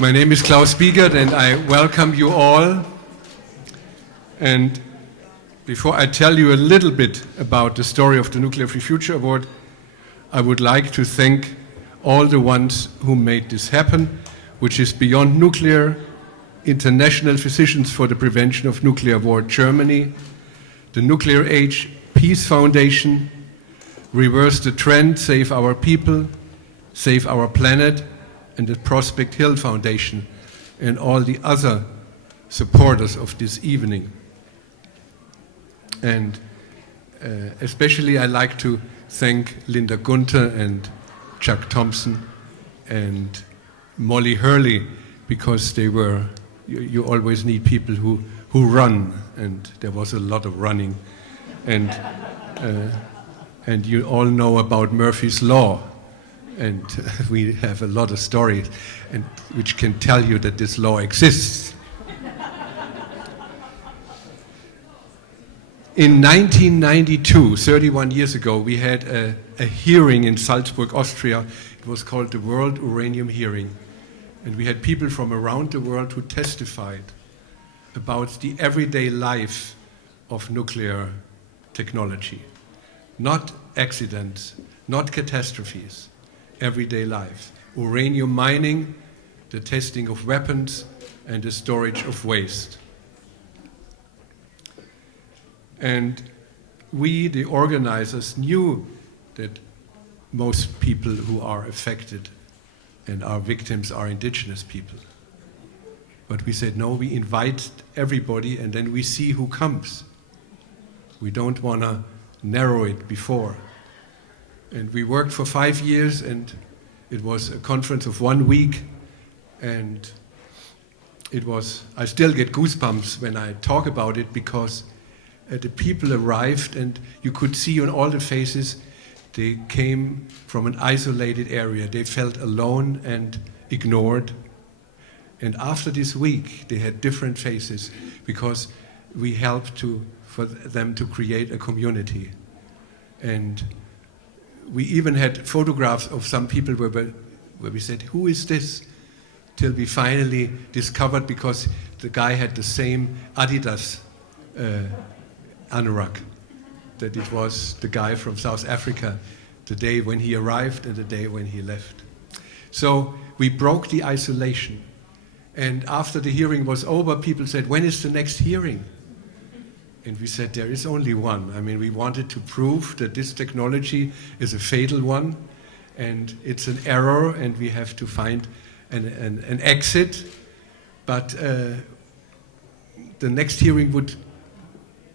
My name is Klaus Biegert and I welcome you all. And before I tell you a little bit about the story of the Nuclear Free Future Award, I would like to thank all the ones who made this happen, which is Beyond Nuclear, International Physicians for the Prevention of Nuclear War Germany, the Nuclear Age Peace Foundation, Reverse the Trend, Save Our People, Save Our Planet, and the Prospect Hill Foundation, and all the other supporters of this evening. And especially I like to thank Linda Gunther and Chuck Thompson and Molly Hurley, because they were, you always need people who run, and there was a lot of running. And you all know about Murphy's Law, and we have a lot of stories and which can tell you that this law exists. In 1992, 31 years ago, we had a hearing in Salzburg, Austria. It was called the World Uranium Hearing. And we had people from around the world who testified about the everyday life of nuclear technology. Not accidents, not catastrophes, everyday life. Uranium mining, the testing of weapons, and the storage of waste. And we, the organizers, knew that most people who are affected and our victims are indigenous people. But we said, no, we invite everybody and then we see who comes. We don't want to narrow it before. And we worked for 5 years, and it was a conference of 1 week, and it was, I still get goosebumps when I talk about it, because the people arrived and you could see on all the faces they came from an isolated area. They felt alone and ignored. And after this week, they had different faces, because we helped for them to create a community. And we even had photographs of some people where we said, who is this? Till we finally discovered, because the guy had the same Adidas anorak, that it was the guy from South Africa, the day when he arrived and the day when he left. So we broke the isolation. And after the hearing was over, people said, when is the next hearing? And we said, there is only one. I mean, we wanted to prove that this technology is a fatal one, and it's an error, and we have to find an exit. But the next hearing would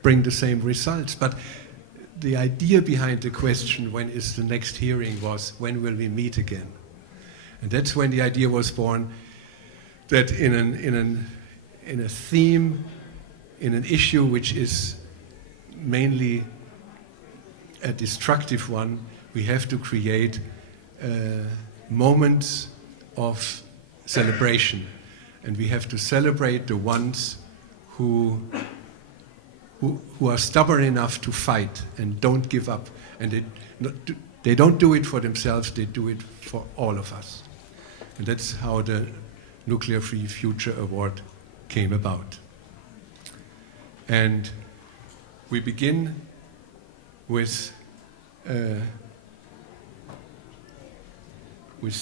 bring the same results. But the idea behind the question, when is the next hearing, was, when will we meet again? And that's when the idea was born, that in a theme, in an issue which is mainly a destructive one, we have to create moments of celebration. And we have to celebrate the ones who are stubborn enough to fight and don't give up. And they don't do it for themselves, they do it for all of us. And that's how the Nuclear Free Future Award came about. And we begin with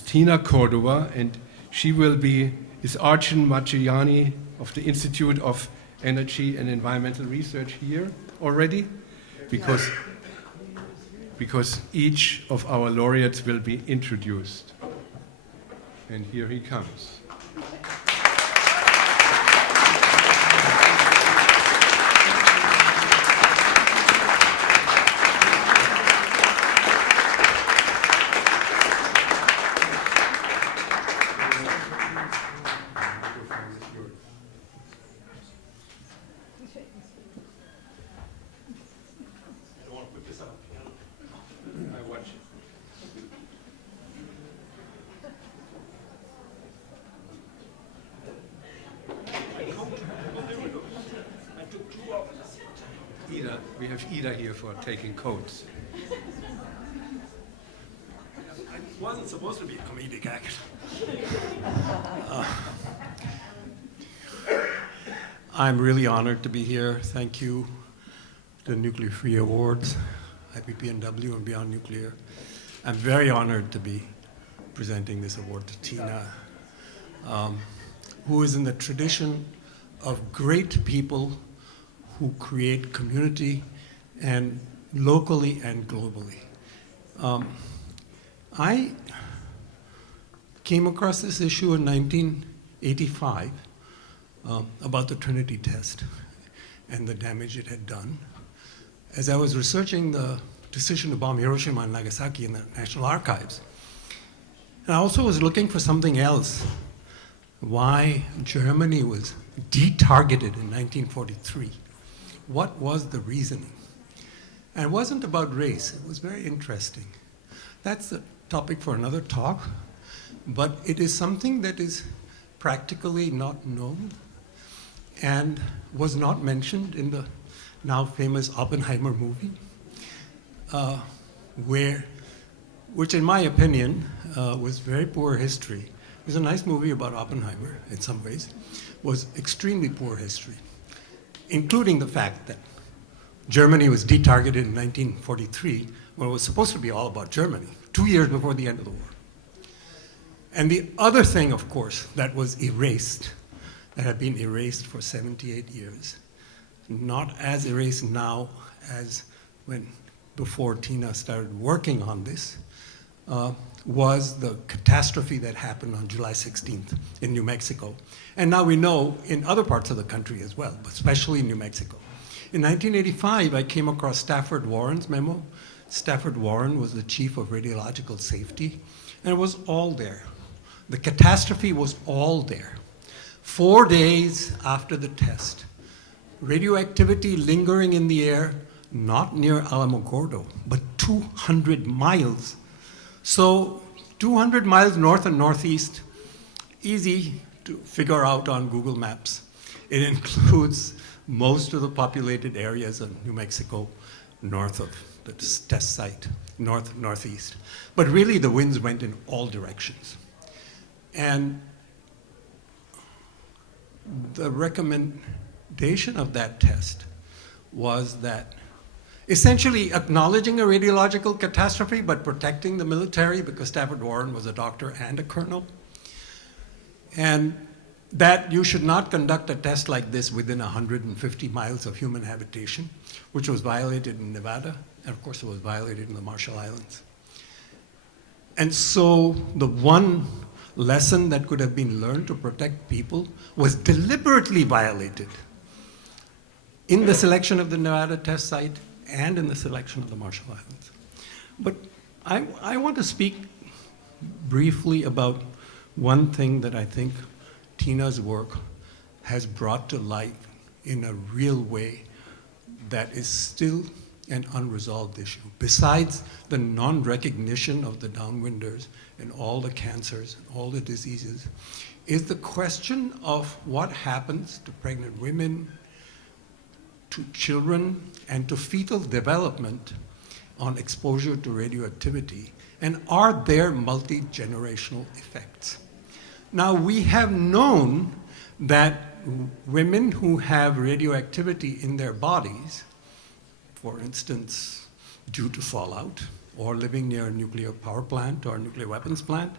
Tina Cordova, and she is Arjun Machayani of the Institute of Energy and Environmental Research here already, because each of our laureates will be introduced. And here he comes. We have Ida here for taking coats. Wasn't supposed to be a comedic act. I'm really honored to be here. Thank you to the Nuclear Free Awards, IPPNW and Beyond Nuclear. I'm very honored to be presenting this award to Tina, who is in the tradition of great people who create community and locally and globally. I came across this issue in 1985 about the Trinity test and the damage it had done. As I was researching the decision to bomb Hiroshima and Nagasaki in the National Archives, and I also was looking for something else, why Germany was de-targeted in 1943. What was the reasoning? And it wasn't about race. It was very interesting. That's a topic for another talk, but it is something that is practically not known and was not mentioned in the now famous Oppenheimer movie, which in my opinion was very poor history. It was a nice movie about Oppenheimer in some ways, was extremely poor history, including the fact that Germany was de-targeted in 1943 when it was supposed to be all about Germany, 2 years before the end of the war. And the other thing, of course, that was erased, that had been erased for 78 years, not as erased now as before Tina started working on this, was the catastrophe that happened on July 16th in New Mexico. And now we know in other parts of the country as well, but especially in New Mexico. In 1985, I came across Stafford Warren's memo. Stafford Warren was the chief of radiological safety, and it was all there. The catastrophe was all there. 4 days after the test, radioactivity lingering in the air, not near Alamogordo, but 200 miles. So 200 miles north and northeast, easy to figure out on Google Maps. It includes most of the populated areas of New Mexico, north of the test site, northeast. But really the winds went in all directions. And the recommendation of that test was that essentially acknowledging a radiological catastrophe but protecting the military, because Stafford Warren was a doctor and a colonel, and that you should not conduct a test like this within 150 miles of human habitation, which was violated in Nevada, and of course it was violated in the Marshall Islands. And so the one lesson that could have been learned to protect people was deliberately violated in the selection of the Nevada test site and in the selection of the Marshall Islands. But I want to speak briefly about one thing that I think Tina's work has brought to light in a real way that is still an unresolved issue. Besides the non-recognition of the downwinders and all the cancers and all the diseases, is the question of what happens to pregnant women, to children, and to fetal development on exposure to radioactivity, and are there multi-generational effects? Now, we have known that women who have radioactivity in their bodies, for instance, due to fallout, or living near a nuclear power plant or a nuclear weapons plant,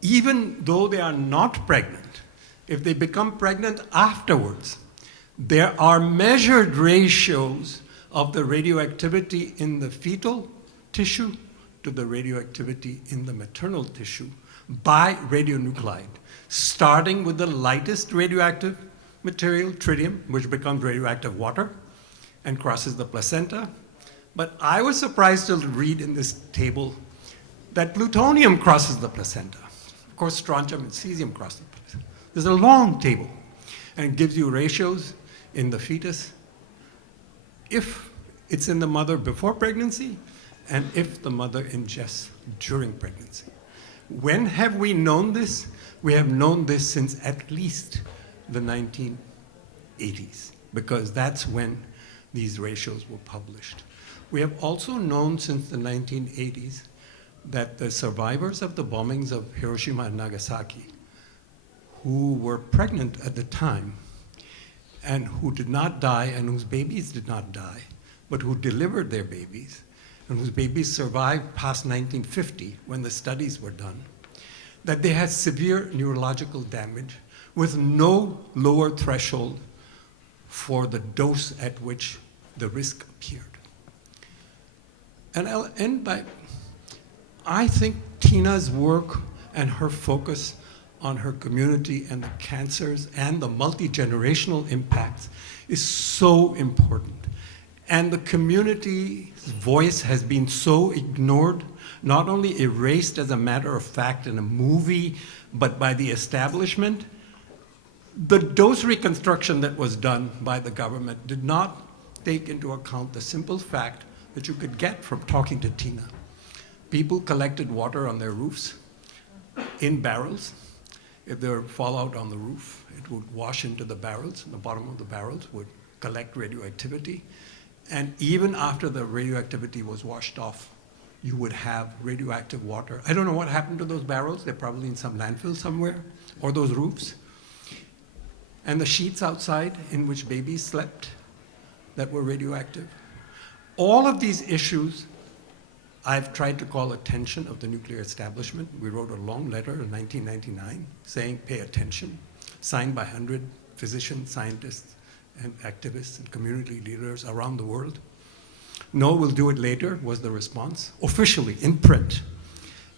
even though they are not pregnant, if they become pregnant afterwards, there are measured ratios of the radioactivity in the fetal tissue to the radioactivity in the maternal tissue by radionuclide, starting with the lightest radioactive material, tritium, which becomes radioactive water and crosses the placenta. But I was surprised to read in this table that plutonium crosses the placenta. Of course, strontium and cesium cross the placenta. There's a long table, and it gives you ratios in the fetus if it's in the mother before pregnancy and if the mother ingests during pregnancy. When have we known this? We have known this since at least the 1980s, because that's when these ratios were published. We have also known since the 1980s that the survivors of the bombings of Hiroshima and Nagasaki, who were pregnant at the time and who did not die and whose babies did not die, but who delivered their babies and whose babies survived past 1950 when the studies were done, that they had severe neurological damage with no lower threshold for the dose at which the risk appeared. And I'll end by, I think Tina's work and her focus on her community and the cancers and the multi-generational impacts is so important. And the community's voice has been so ignored, not only erased as a matter of fact in a movie, but by the establishment. The dose reconstruction that was done by the government did not take into account the simple fact that you could get from talking to Tina. People collected water on their roofs in barrels. If there were fallout on the roof, it would wash into the barrels, and the bottom of the barrels would collect radioactivity. And even after the radioactivity was washed off, you would have radioactive water. I don't know what happened to those barrels. They're probably in some landfill somewhere, or those roofs. And the sheets outside in which babies slept that were radioactive. All of these issues I've tried to call attention of the nuclear establishment. We wrote a long letter in 1999 saying, pay attention, signed by 100 physicians, scientists, and activists and community leaders around the world. No, we'll do it later, was the response, officially in print.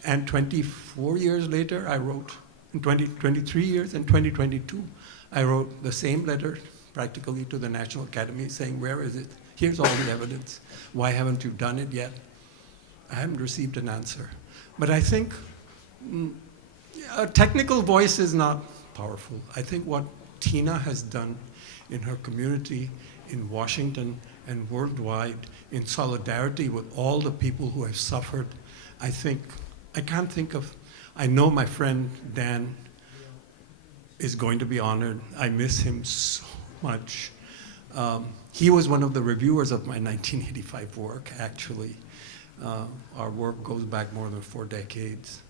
And 24 years later, I wrote, in 23 years, in 2022, I wrote the same letter practically to the National Academy saying, where is it? Here's all the evidence. Why haven't you done it yet? I haven't received an answer. But I think a technical voice is not powerful. I think what Tina has done in her community in Washington and worldwide in solidarity with all the people who have suffered, I can't think of, I know my friend Dan is going to be honored. I miss him so much. He was one of the reviewers of my 1985 work, actually. Our work goes back more than 4 decades.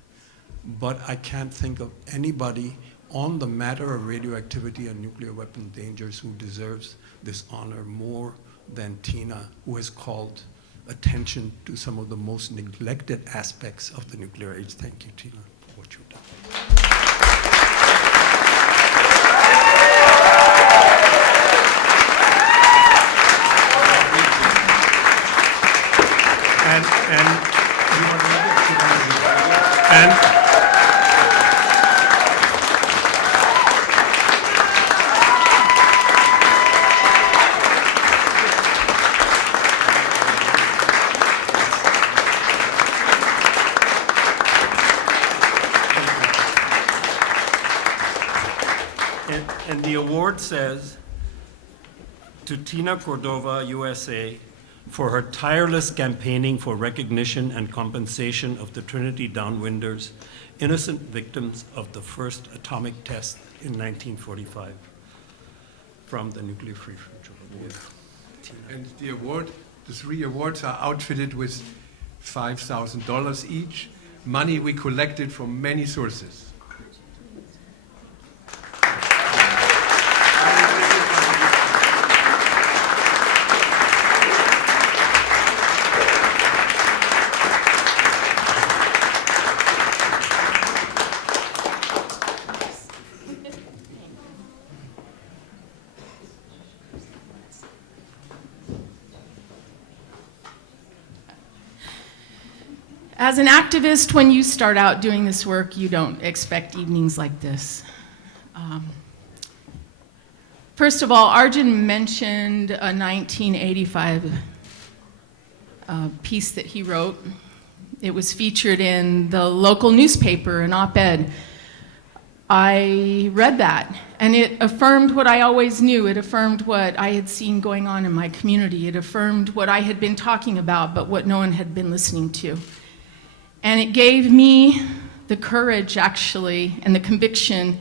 But I can't think of anybody on the matter of radioactivity and nuclear weapon dangers who deserves this honor more than Tina, who has called attention to some of the most neglected aspects of the nuclear age. Thank you, Tina, for what you've done. And the award says, to Tina Cordova, USA, for her tireless campaigning for recognition and compensation of the Trinity Downwinders, innocent victims of the first atomic test in 1945, from the Nuclear Free Future Award. And the award, the 3 awards are outfitted with $5,000 each, money we collected from many sources. As an activist, when you start out doing this work, you don't expect evenings like this. First of all, Arjun mentioned a 1985 piece that he wrote. It was featured in the local newspaper, an op-ed. I read that, and it affirmed what I always knew. It affirmed what I had seen going on in my community. It affirmed what I had been talking about, but what no one had been listening to. And it gave me the courage, actually, and the conviction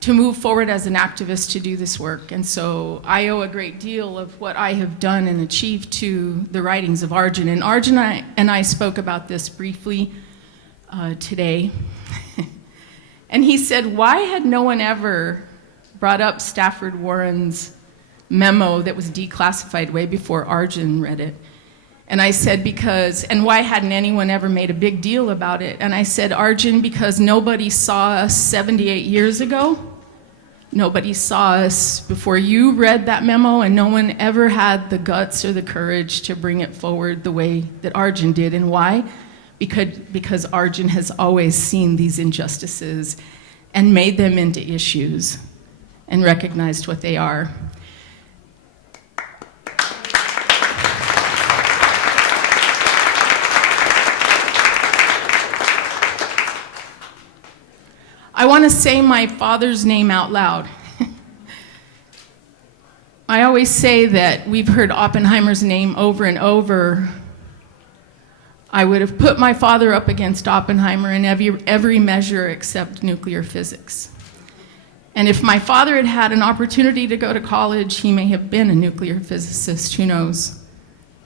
to move forward as an activist to do this work. And so I owe a great deal of what I have done and achieved to the writings of Arjun. And Arjun and I spoke about this briefly today. And he said, why had no one ever brought up Stafford Warren's memo that was declassified way before Arjun read it? And I said, and why hadn't anyone ever made a big deal about it? And I said, Arjun, because nobody saw us 78 years ago. Nobody saw us before you read that memo, and no one ever had the guts or the courage to bring it forward the way that Arjun did. And why? Because Arjun has always seen these injustices and made them into issues and recognized what they are. I want to say my father's name out loud. I always say that we've heard Oppenheimer's name over and over. I would have put my father up against Oppenheimer in every measure except nuclear physics. And if my father had had an opportunity to go to college, he may have been a nuclear physicist, who knows.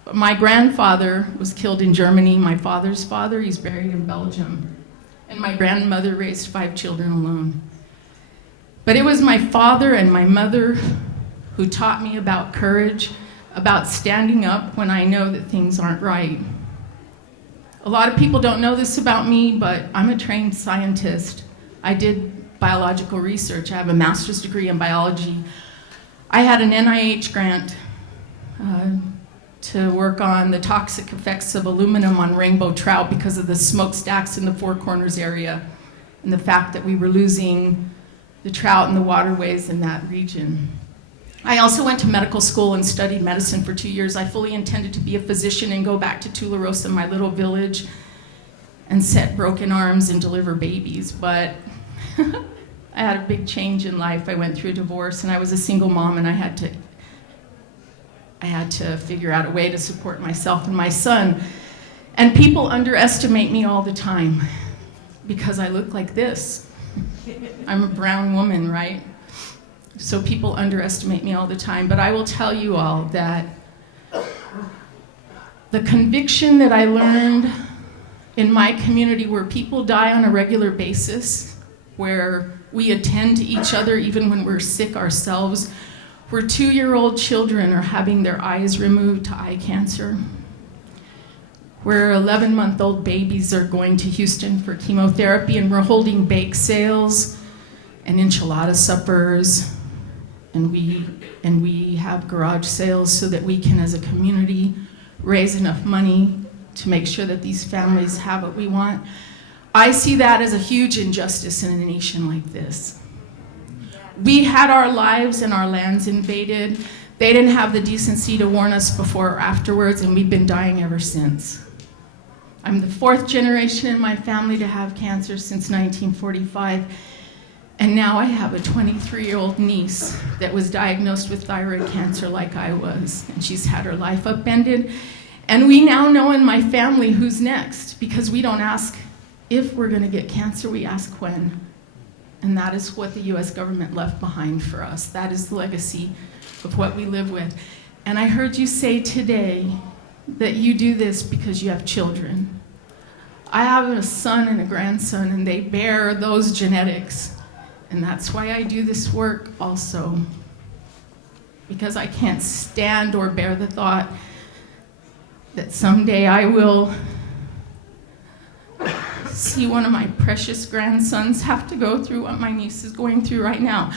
But my grandfather was killed in Germany. My father's father, he's buried in Belgium. And my grandmother raised 5 children alone. But it was my father and my mother who taught me about courage, about standing up when I know that things aren't right. A lot of people don't know this about me, but I'm a trained scientist. I did biological research. I have a master's degree in biology. I had an NIH grant to work on the toxic effects of aluminum on rainbow trout because of the smokestacks in the Four Corners area and the fact that we were losing the trout in the waterways in that region. I also went to medical school and studied medicine for 2 years. I fully intended to be a physician and go back to Tularosa, my little village, and set broken arms and deliver babies, but I had a big change in life. I went through a divorce and I was a single mom, and I had to figure out a way to support myself and my son. And people underestimate me all the time because I look like this. I'm a brown woman, right? So people underestimate me all the time. But I will tell you all that the conviction that I learned in my community, where people die on a regular basis, where we attend to each other even when we're sick ourselves, where 2-year-old children are having their eyes removed to eye cancer, where 11-month-old babies are going to Houston for chemotherapy, and we're holding bake sales and enchilada suppers, and we have garage sales so that we can, as a community, raise enough money to make sure that these families have what we want. I see that as a huge injustice in a nation like this. We had our lives and our lands invaded. They didn't have the decency to warn us before or afterwards, and we've been dying ever since. I'm the 4th generation in my family to have cancer since 1945, and now I have a 23-year-old niece that was diagnosed with thyroid cancer like I was, and she's had her life upended. And we now know in my family who's next, because we don't ask if we're gonna get cancer, we ask when. And that is what the US government left behind for us. That is the legacy of what we live with. And I heard you say today that you do this because you have children. I have a son and a grandson, and they bear those genetics. And that's why I do this work also. Because I can't stand or bear the thought that someday I will see one of my precious grandsons have to go through what my niece is going through right now.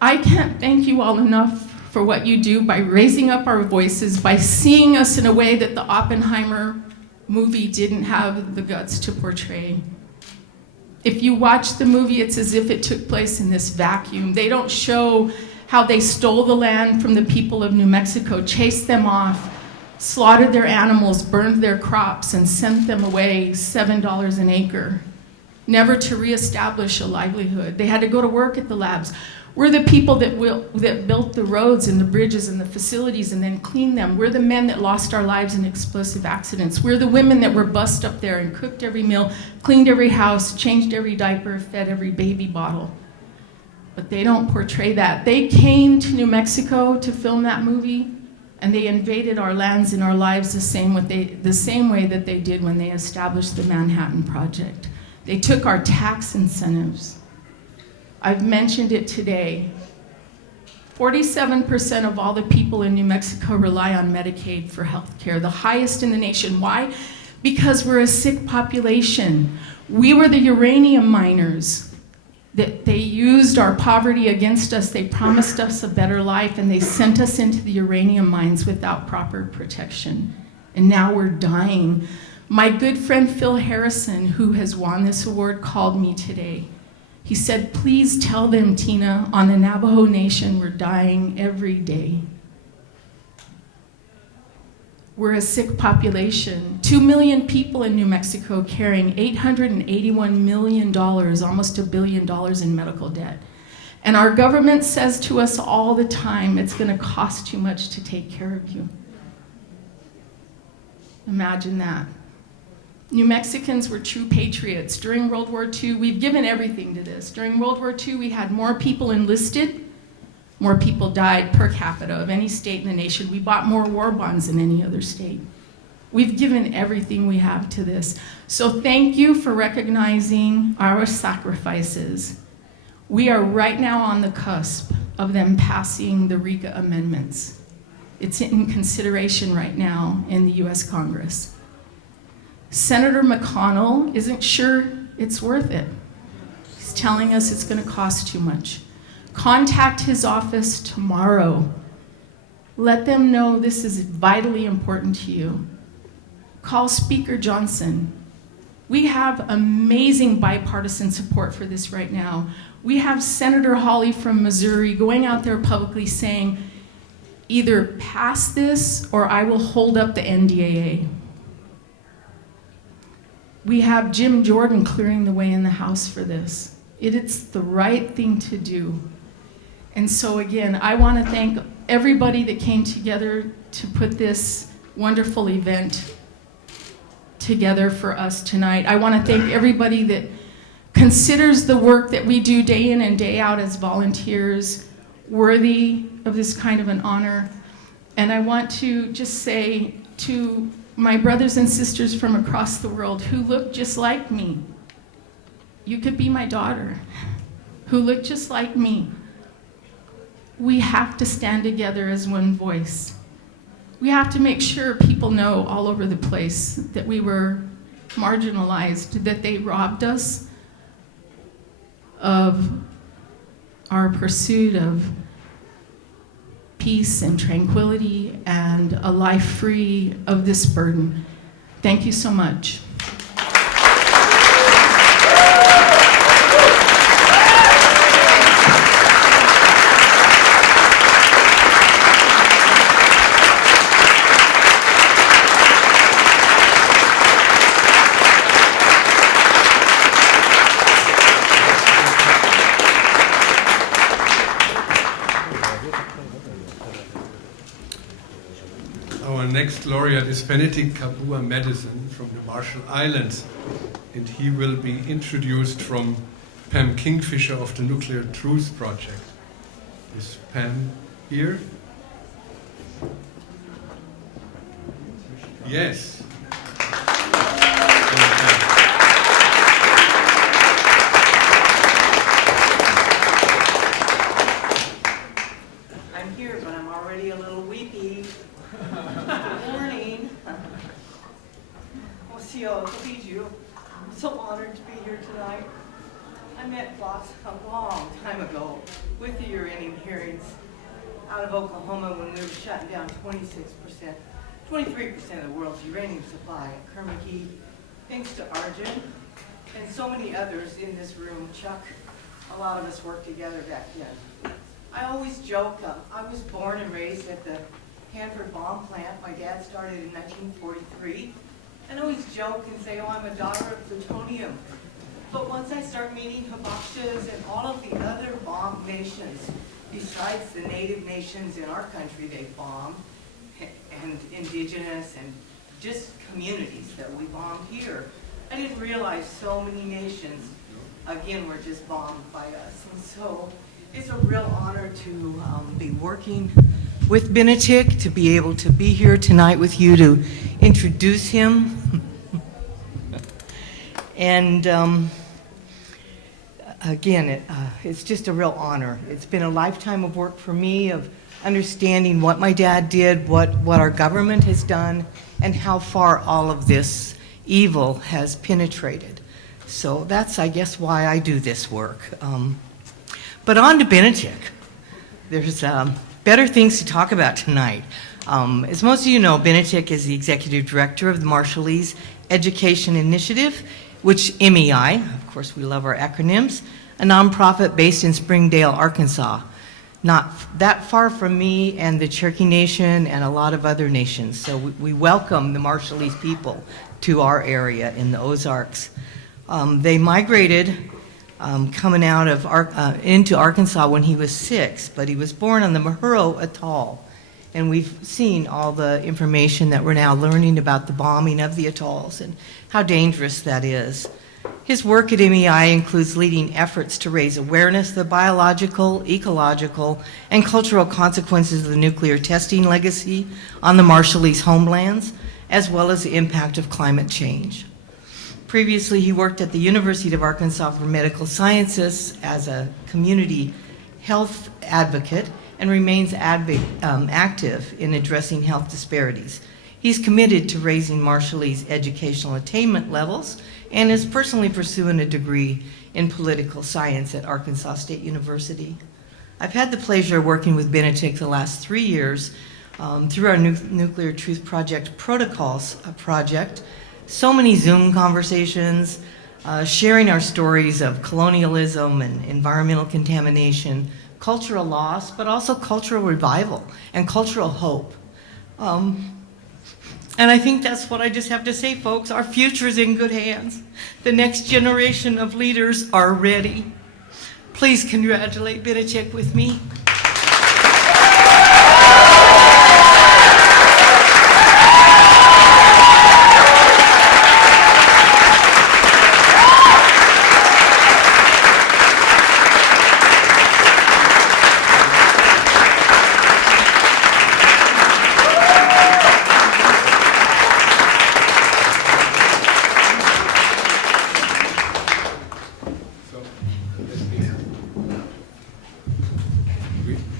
I can't thank you all enough for what you do by raising up our voices, by seeing us in a way that the Oppenheimer movie didn't have the guts to portray. If you watch the movie, it's as if it took place in this vacuum. They don't show how they stole the land from the people of New Mexico, chased them off, slaughtered their animals, burned their crops, and sent them away $7 an acre, never to reestablish a livelihood. They had to go to work at the labs. We're the people that built the roads and the bridges and the facilities and then cleaned them. We're the men that lost our lives in explosive accidents. We're the women that were bussed up there and cooked every meal, cleaned every house, changed every diaper, fed every baby bottle. But they don't portray that. They came to New Mexico to film that movie, and they invaded our lands and our lives the same way that they did when they established the Manhattan Project. They took our tax incentives. I've mentioned it today. 47% of all the people in New Mexico rely on Medicaid for health care, the highest in the nation. Why? Because we're a sick population. We were the uranium miners. That they used our poverty against us. They promised us a better life, and they sent us into the uranium mines without proper protection. And now we're dying. My good friend Phil Harrison, who has won this award, called me today. He said, please tell them, Tina, on the Navajo Nation, we're dying every day. We're a sick population. 2 million people in New Mexico carrying $881 million, almost $1 billion in medical debt. And our government says to us all the time, it's going to cost too much to take care of you. Imagine that. New Mexicans were true patriots. During World War II, we've given everything to this. During World War II, we had more people enlisted, more people died per capita of any state in the nation. We bought more war bonds than any other state. We've given everything we have to this. So thank you for recognizing our sacrifices. We are right now on the cusp of them passing the RICA amendments. It's in consideration right now in the US Congress. Senator McConnell isn't sure it's worth it. He's telling us it's going to cost too much. Contact his office tomorrow. Let them know this is vitally important to you. Call Speaker Johnson. We have amazing bipartisan support for this right now. We have Senator Hawley from Missouri going out there publicly saying, either pass this or I will hold up the NDAA. We have Jim Jordan clearing the way in the House for this. It's the right thing to do. And so again, I want to thank everybody that came together to put this wonderful event together for us tonight. I want to thank everybody that considers the work that we do day in and day out as volunteers worthy of this kind of an honor. And I want to just say to my brothers and sisters from across the world who look just like me, you could be my daughter, who look just like me. We have to stand together as one voice. We have to make sure people know all over the place that we were marginalized, that they robbed us of our pursuit of peace and tranquility and a life free of this burden. Thank you so much. Our next laureate is Benetick Kabua Maddison from the Marshall Islands, and he will be introduced from Pam Kingfisher of the Nuclear Truth Project. Is Pam here? Yes. I'm here, but I'm already a little weepy. Good morning. I'm so honored to be here tonight. I met Fox a long time ago with the uranium hearings out of Oklahoma when we were shutting down 23% of the world's uranium supply at Kerr-McGee, thanks to Arjun and so many others in this room. Chuck, a lot of us worked together back then. I always joke, I was born and raised at the Hanford bomb plant. My dad started in 1943. And I always joke and say, oh, I'm a daughter of plutonium. But once I start meeting Hibakustas and all of the other bombed nations, besides the native nations in our country they bombed, and indigenous and just communities that we bombed here, I didn't realize so many nations, again, were just bombed by us. And so it's a real honor to be working with Benetick, to be able to be here tonight with you to introduce him. And again, it's just a real honor. It's been a lifetime of work for me of understanding what my dad did, what our government has done, and how far all of this evil has penetrated. So that's, I guess, why I do this work. But on to Benetick. There's better things to talk about tonight. As most of you know, Benetick is the executive director of the Marshallese Education Initiative, which MEI, of course we love our acronyms, a nonprofit based in Springdale, Arkansas, not that far from me and the Cherokee Nation and a lot of other nations. So we welcome the Marshallese people to our area in the Ozarks. They migrated coming out of into Arkansas when he was 6, but he was born on the Hinamoeura Atoll. And we've seen all the information that we're now learning about the bombing of the atolls and how dangerous that is. His work at MEI includes leading efforts to raise awareness of the biological, ecological, and cultural consequences of the nuclear testing legacy on the Marshallese homelands, as well as the impact of climate change. Previously, he worked at the University of Arkansas for Medical Sciences as a community health advocate and remains active in addressing health disparities. He's committed to raising Marshallese educational attainment levels and is personally pursuing a degree in political science at Arkansas State University. I've had the pleasure of working with Benetick the last 3 years through our Nuclear Truth Project Protocols project. So many Zoom conversations, sharing our stories of colonialism and environmental contamination, cultural loss, but also cultural revival and cultural hope. And I think that's what I just have to say, folks. Our future is in good hands. The next generation of leaders are ready. Please congratulate Benetick with me.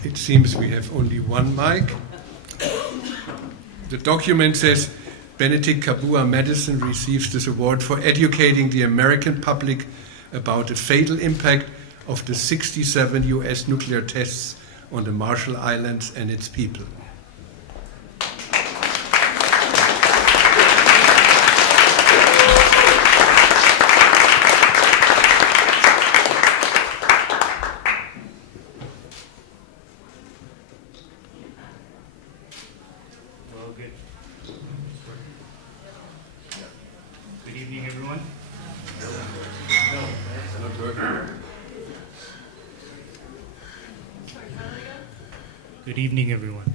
It seems we have only one mic. The document says Benetick Kabua Maddison receives this award for educating the American public about the fatal impact of the 67 US nuclear tests on the Marshall Islands and its people. Good evening, everyone. Good evening, everyone.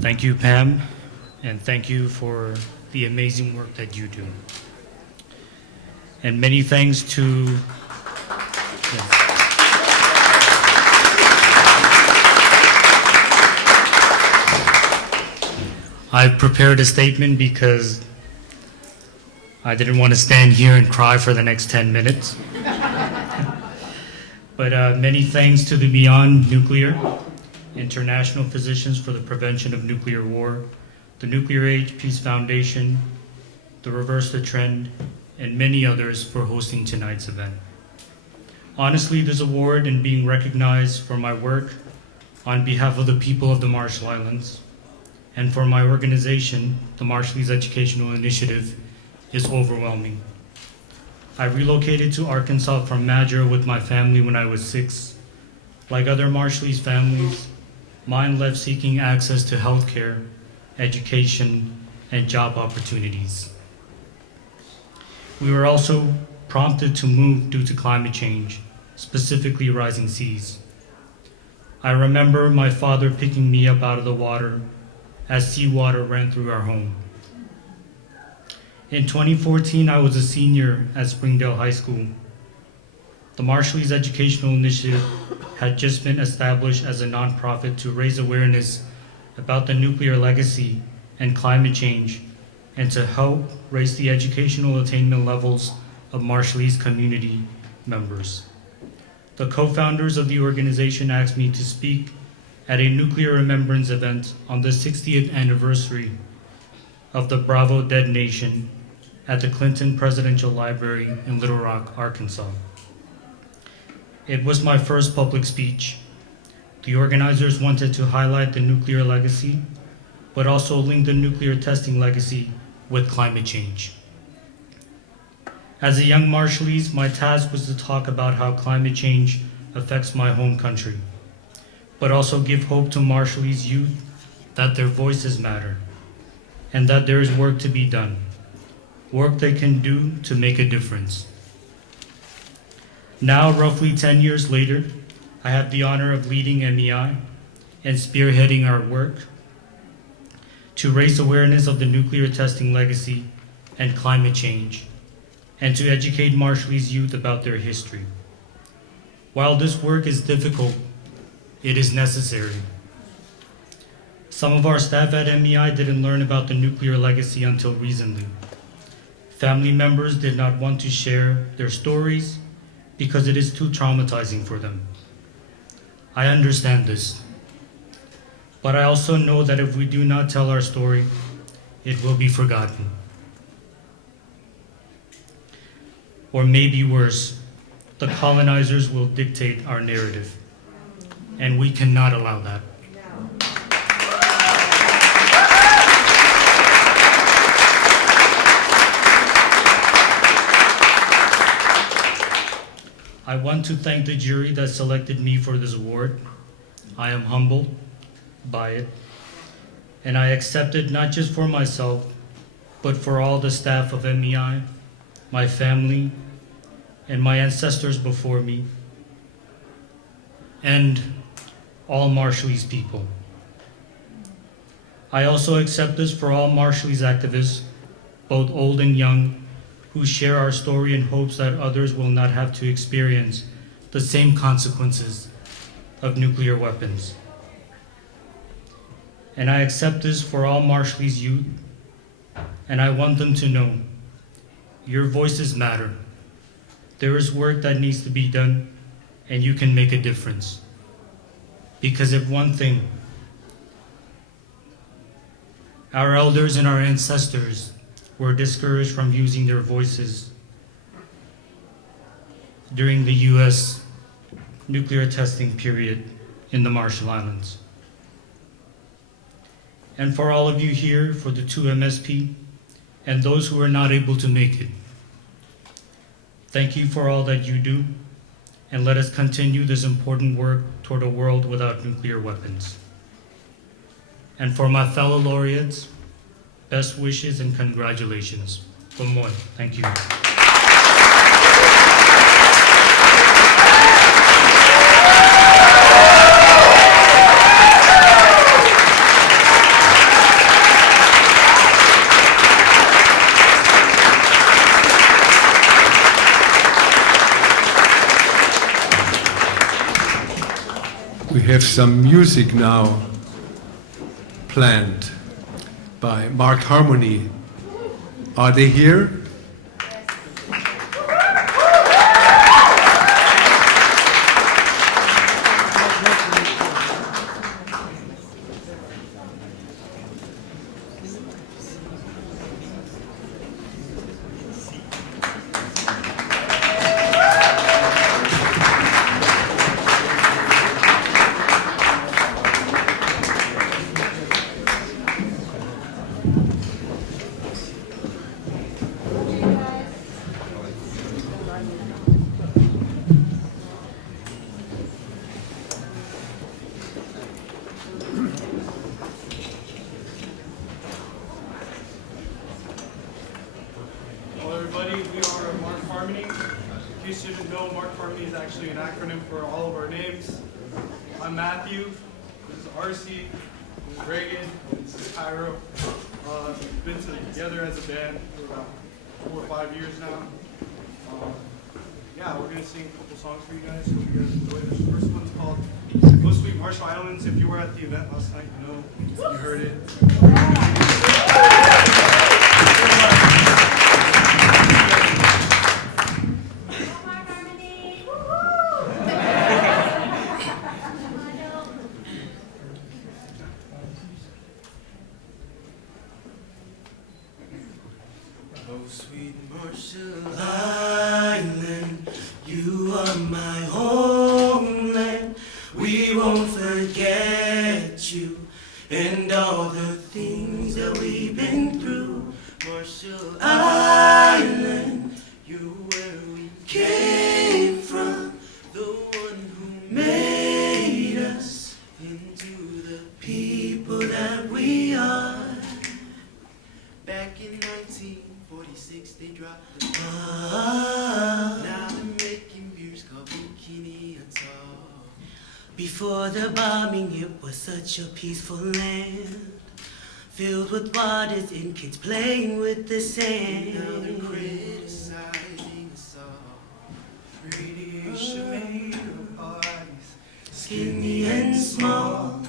Thank you, Pam, and thank you for the amazing work that you do. And many thanks to I've prepared a statement because I didn't want to stand here and cry for the next 10 minutes. But many thanks to the Beyond Nuclear, International Physicians for the Prevention of Nuclear War, the Nuclear Age Peace Foundation, the Reverse the Trend, and many others for hosting tonight's event. Honestly, this award and being recognized for my work on behalf of the people of the Marshall Islands and for my organization, the Marshallese Educational Initiative, is overwhelming. I relocated to Arkansas from Madra with my family when I was 6. Like other Marshallese families, mine left seeking access to healthcare, education, and job opportunities. We were also prompted to move due to climate change, specifically rising seas. I remember my father picking me up out of the water as seawater ran through our home. In 2014, I was a senior at Springdale High School. The Marshallese Educational Initiative had just been established as a nonprofit to raise awareness about the nuclear legacy and climate change, and to help raise the educational attainment levels of Marshallese community members. The co-founders of the organization asked me to speak at a nuclear remembrance event on the 60th anniversary of the Bravo detonation at the Clinton Presidential Library in Little Rock, Arkansas. It was my first public speech. The organizers wanted to highlight the nuclear legacy, but also link the nuclear testing legacy with climate change. As a young Marshallese, my task was to talk about how climate change affects my home country, but also give hope to Marshallese youth that their voices matter, and that there is work to be done, work they can do to make a difference. Now, roughly 10 years later, I have the honor of leading MEI and spearheading our work to raise awareness of the nuclear testing legacy and climate change, and to educate Marshallese youth about their history. While this work is difficult, it is necessary. Some of our staff at MEI didn't learn about the nuclear legacy until recently. Family members did not want to share their stories because it is too traumatizing for them. I understand this, but I also know that if we do not tell our story, it will be forgotten. Or maybe worse, the colonizers will dictate our narrative, and we cannot allow that. I want to thank the jury that selected me for this award. I am humbled by it, and I accept it not just for myself, but for all the staff of MEI, my family, and my ancestors before me, and all Marshallese people. I also accept this for all Marshallese activists, both old and young, who share our story in hopes that others will not have to experience the same consequences of nuclear weapons. And I accept this for all Marshallese youth, and I want them to know your voices matter. There is work that needs to be done, and you can make a difference. Because if one thing, our elders and our ancestors were discouraged from using their voices during the US nuclear testing period in the Marshall Islands. And for all of you here, for the 2MSP, and those who are not able to make it, thank you for all that you do, and let us continue this important work toward a world without nuclear weapons. And for my fellow laureates, best wishes and congratulations. Pamoy, thank you. We have some music now planned by Mark Harmony. Are they here? case you didn't know, Mark Harmony is actually an acronym for all of our names. I'm Matthew, this is RC, this is Reagan, this is Cairo. Been together as a band for about 4 or 5 years now. Yeah, we're gonna sing a couple songs for you guys. Hope you guys enjoy this. First one's called "Go Sweet Marshall Islands." If you were at the event last night, you know you heard it. Oh, sweet Marshall Island, you are my homeland. We won't forget you and all the things that we've been through. Marshall Island, you where we came from, the one who made us into the people that we are. Back in 1946, they dropped the bomb. Now they're making beers called Bikini Atoll. Before the bombing, it was such a peaceful land, filled with waters and kids playing with the sand. Now they're criticizing us all. Radiation made of bodies, skinny and small.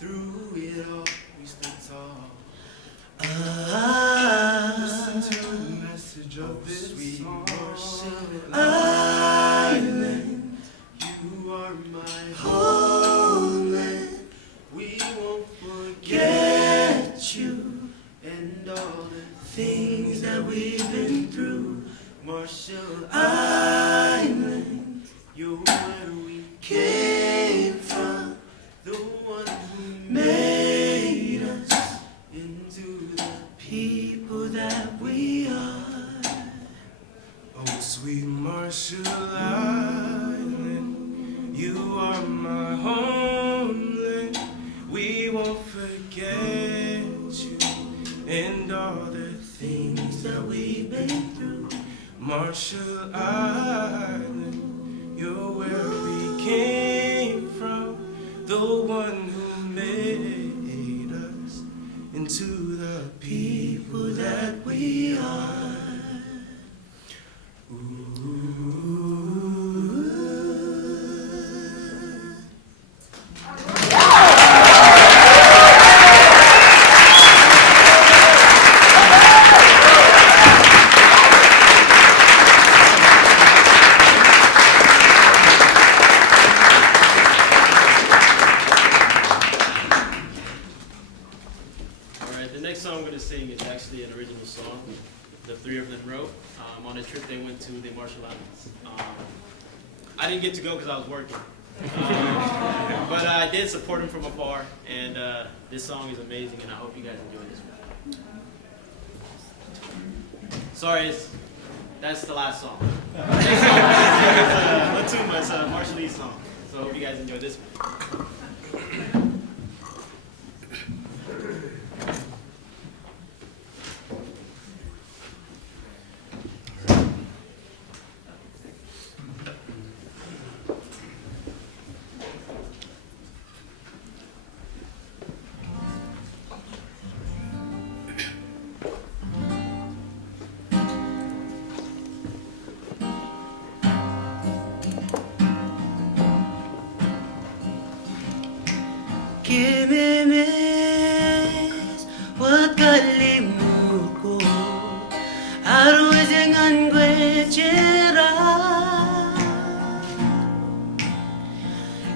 Through it all, we stood tall. Listen to the message of this sweet Marshall Island. You are my homeland. We won't forget you and all the things that we've been through. Marshall Island, you're where we came from, the one who made us into the people that we are. Oh, sweet Marshall Island, you are my homeland. We won't forget you and all the things that we've been through. Marshall Island, you're where we came from, the one who made us into the people that we are. On a trip they went to the Marshall Islands. I didn't get to go because I was working. But I did support him from afar, and this song is amazing, and I hope you guys enjoy this one. Sorry, that's the last song. Next song is Latuma's Marshallese song, so I hope you guys enjoy this one. Kimimis wakalimu ko arwajangan gwechera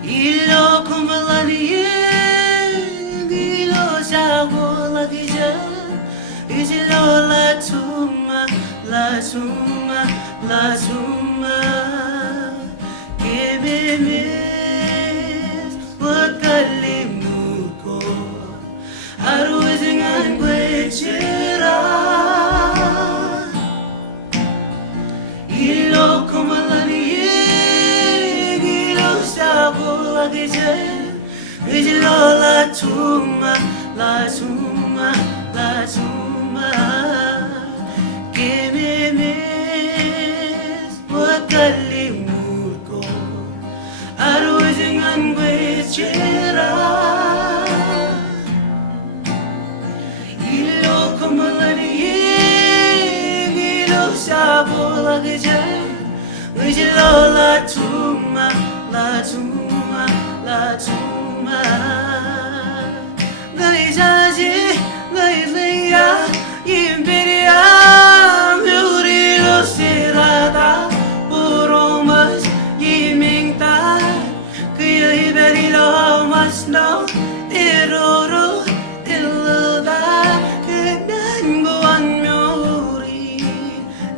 ilo kumbalani ilo sago lagija ilo latuma latuma latuma kimimis wakalimu arwajangan gwechera ilo kumalani ilo sabo lagije ilo latuma latuma latuma kimimis wakalimurko arwajangan gwechera Ilo la tuma, la tuma, la tuma. Người cha gì, người lấy ya, imperia, muri lo serada, poromas, imingta, kuya iberi lo mas no, eroro, ilda, kenan guan myori,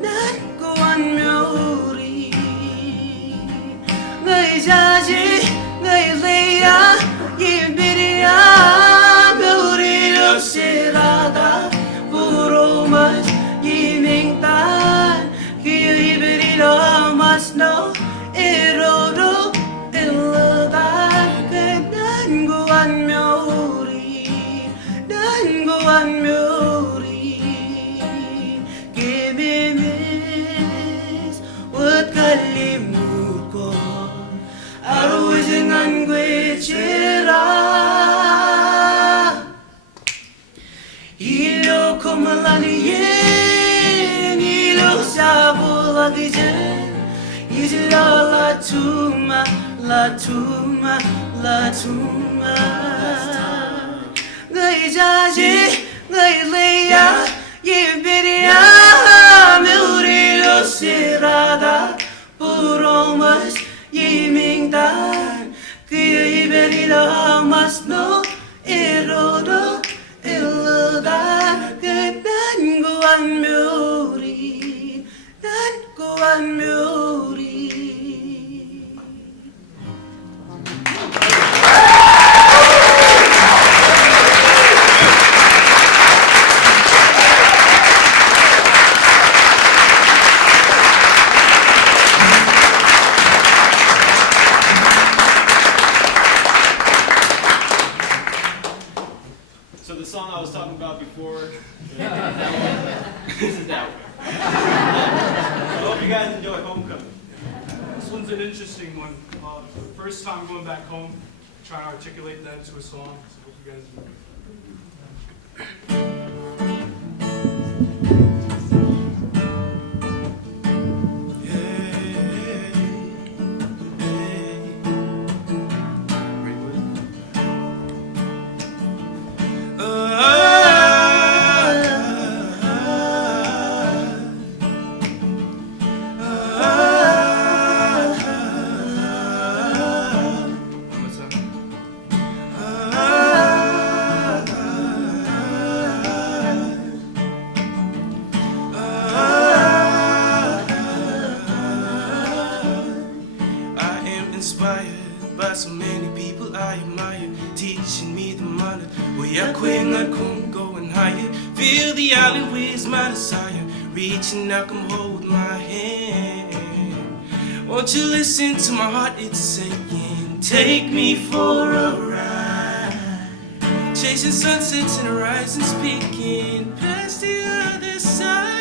nan guan myori. Người cha gì, người lấy ya, imperia, muri lo serada, poromas, imingta, kuya iberi lo mas no, eroro, ilda, kenan guan myori, nan guan myori. Give me miss, what kalimut ko, aruzingan gwechera. Ilo komalani yen, ilo sabula gijen, izila la tuma, la tuma, la tuma. Người cha gì, người lấy ya, imperia, muri lo serada, poromas, imingtan, kuya iberi lo mas no, erodo, ilda, kenan guan myori, nan guan myori. So the song I was talking about before, this is that one. I hope you guys enjoy Homecoming. This one's an interesting one. First time going back home, trying to articulate that into a song. So hope you guys enjoy. Inspired by so many people I admire, teaching me the manner where I queen and come going higher. Feel the island with my desire, reaching out, come hold my hand. Won't you listen to my heart? It's saying, take me for a ride, chasing sunsets and horizons, peeking past the other side.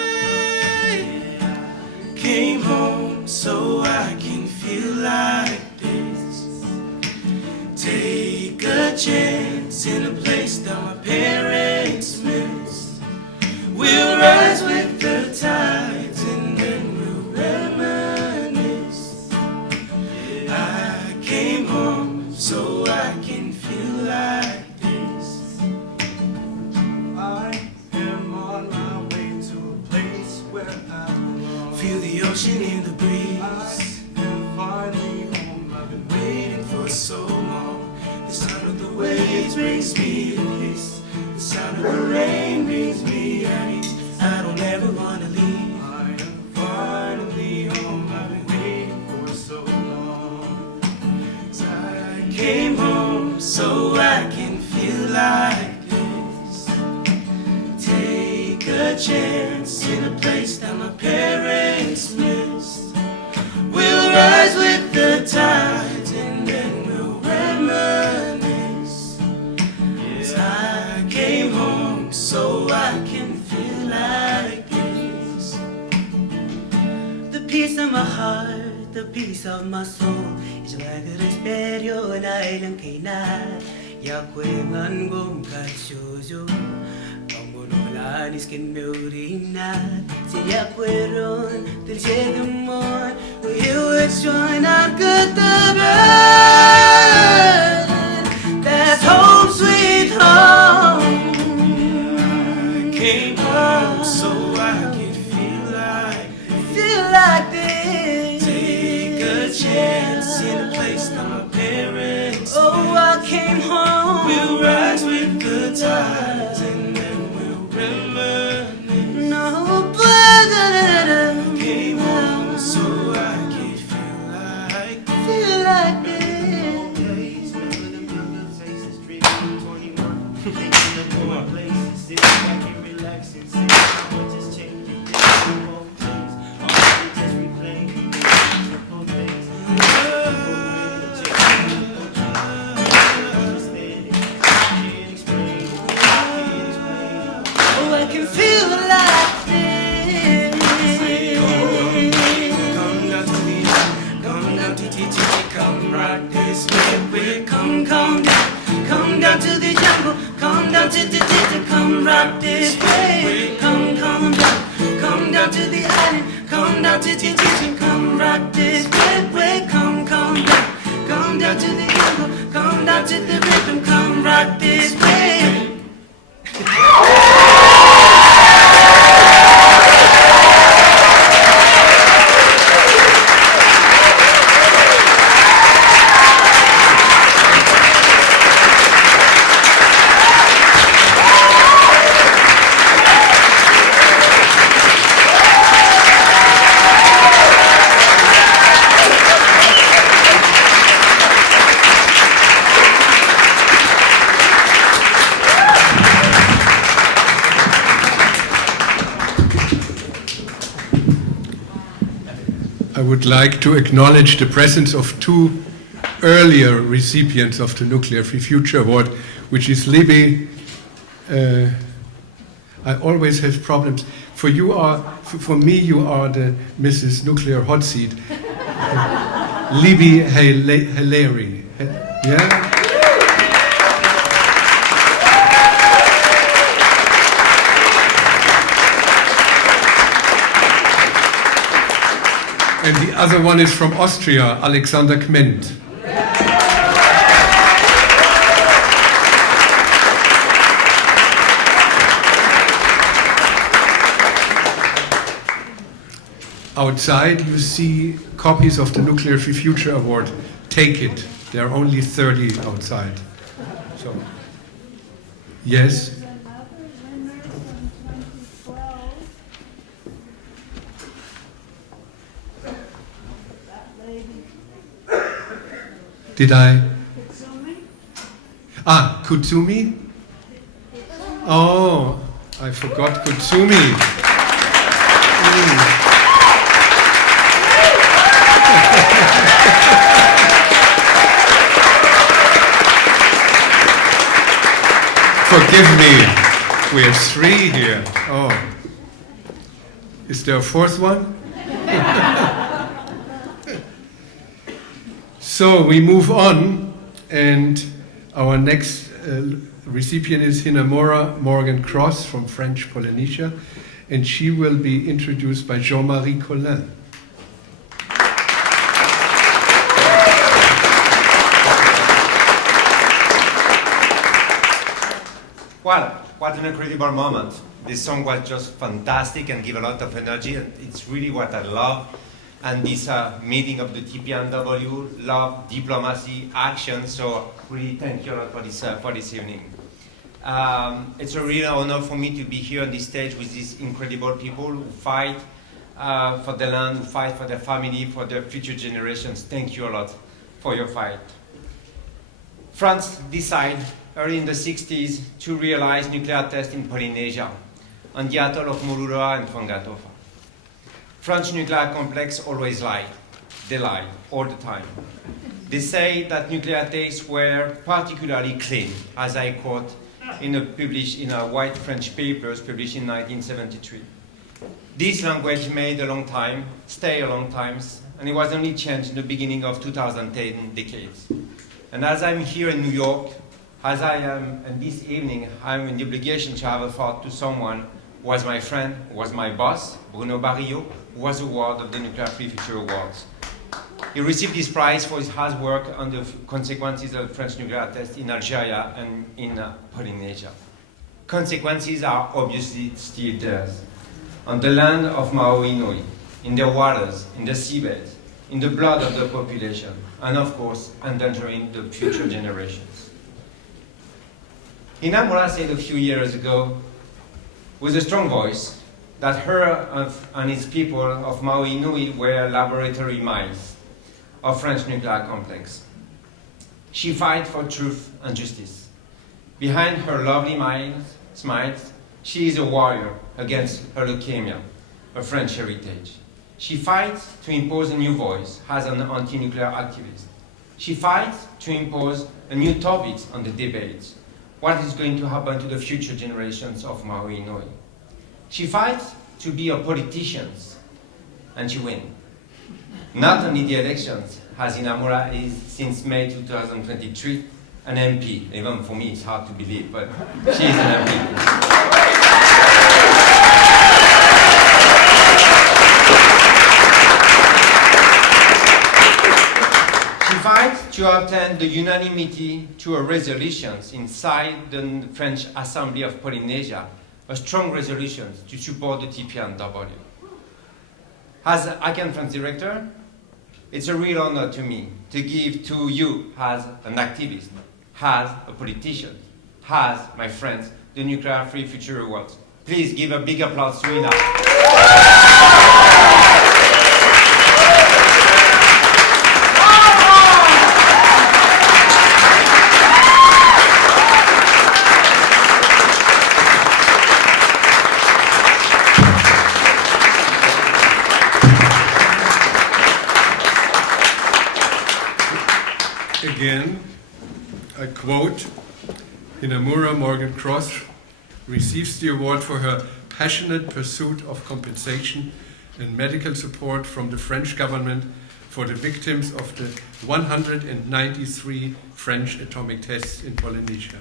Came home so I can feel like this. Take a chance in a place that my parents missed. We'll rise with the tides and then we'll reminisce. I came home so I can feel like this. I am on my way to a place where I belong. Feel the ocean in the breeze. I am finally home. I've been Waiting for so long. The sound of the waves brings me at peace. The sound of the rain brings me at ease. I don't ever wanna leave. I am finally home. I've been waiting for so long. 'Cause I came home so I can feel like this. Take a chance in a place that my parents missed. We'll rise with the tides and then we'll reminisce. 'Cause I came home so I can feel like this. The peace of my heart, the peace of my soul is why the espero na ilang kainan. Yakwengan gong katsyozo, pamunulan manis que meurinar se ya fueron del llega more we will join our good that's home sweet home. I came home so I could feel like this. take a chance in a place that my parents. Oh, I came home. We'll rise with good times and then we'll reminisce. No, but Came home so I could feel like this. Oh, I can feel like this. Come down to teach you, come rock this way. Come down to the jungle. Come down to the come rock this way. Come down to the island. Come down to the come rock this way. Come down to the jungle. Come down to the rhythm. Come rock this way. I would like to acknowledge the presence of two earlier recipients of the Nuclear Free Future Award, which is Libby. I always have problems. For me, you are the Mrs. Nuclear Hot Seat. Libby Hilary. Yeah? And the other one is from Austria, Alexander Kment. Outside you see copies of the Nuclear Free Future Award. Take it. There are only 30 outside. So, yes? Did I? Kutsumi? Oh, I forgot Kutsumi. Forgive me. We have three here. Oh. Is there a fourth one? So we move on, and our next recipient is Hinamoeura Morgant Cross from French Polynesia, and she will be introduced by Jean-Marie Collin. Well, what an incredible moment. This song was just fantastic and give a lot of energy, and it's really what I love. And this meeting of the TPNW, love, diplomacy, action. So really thank you a lot for this evening. It's a real honor for me to be here on this stage with these incredible people who fight for the land, who fight for their family, for their future generations. Thank you a lot for your fight. France decided early in the 60s to realize nuclear tests in Polynesia, on the atoll of Moruroa and Whangatōwha. French nuclear complex always lied. They lied all the time. They say that nuclear tests were particularly clean, as I quote in a white French papers published in 1973. This language made a long time, stay a long time, and it was only changed in the beginning of 2010 decades. And as I'm here in New York, as I am, and this evening, I'm in the obligation to have a thought to someone was my friend, was my boss, Bruno Barrio, who was awarded of the Nuclear Free Future Awards. He received this prize for his hard work on the consequences of the French nuclear test in Algeria and in Polynesia. Consequences are obviously still there. On the land of Maui Nui, in their waters, in the seabed, in the blood of the population, and of course, endangering the future generations. Hinamoeura said a few years ago, with a strong voice, that her and his people of Maui Nui were laboratory mice of French nuclear complex. She fights for truth and justice. Behind her lovely smiles, she is a warrior against her leukemia, a French heritage. She fights to impose a new voice as an anti-nuclear activist. She fights to impose a new topic on the debate. What is going to happen to the future generations of Maui Nui? She fights to be a politician, and she wins. Not only the elections, as Hinamoeura is since May 2023 an MP. Even for me, it's hard to believe, but she is an MP. She fights to obtain the unanimity to a resolution inside the French Assembly of Polynesia, a strong resolution to support the TPNW. As ICANN France Director, it's a real honor to me to give to you as an activist, as a politician, as my friends, the Nuclear Free Future Awards. Please give a big applause to Ina. Again, I quote, Hinamoeura Morgant Cross receives the award for her passionate pursuit of compensation and medical support from the French government for the victims of the 193 French atomic tests in Polynesia.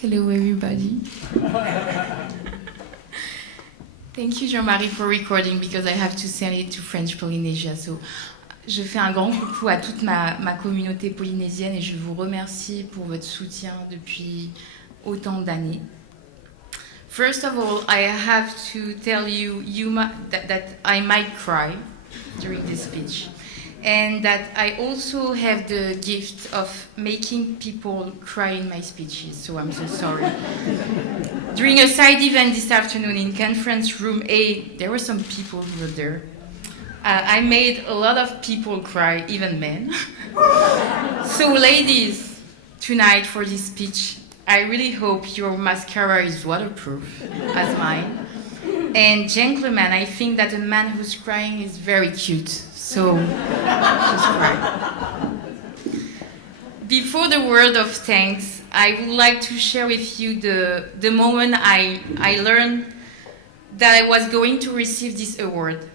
Hello, everybody. Thank you, Jean-Marie, for recording because I have to send it to French Polynesia. So, je fais un grand coucou à toute ma communauté polynésienne et je vous remercie pour votre soutien depuis autant d'années. First of all, I have to tell you, that I might cry during this speech. And that I also have the gift of making people cry in my speeches, so I'm so sorry. During a side event this afternoon in conference room A, there were some people who were there. I made a lot of people cry, even men. So ladies, tonight for this speech, I really hope your mascara is waterproof, as mine. And gentlemen, I think that a man who's crying is very cute. So, just cry. Before the word of thanks, I would like to share with you the moment I learned that I was going to receive this award.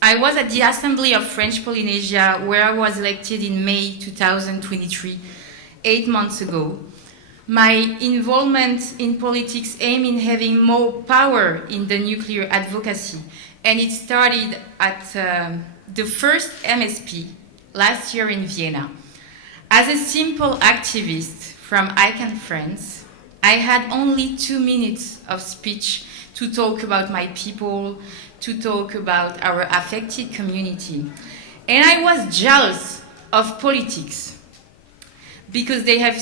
I was at the Assembly of French Polynesia, where I was elected in May 2023, 8 months ago. My involvement in politics aimed in having more power in the nuclear advocacy, and it started at the first MSP last year in Vienna. As a simple activist from ICANN France, I had only 2 minutes of speech to talk about my people, to talk about our affected community. And I was jealous of politics because they had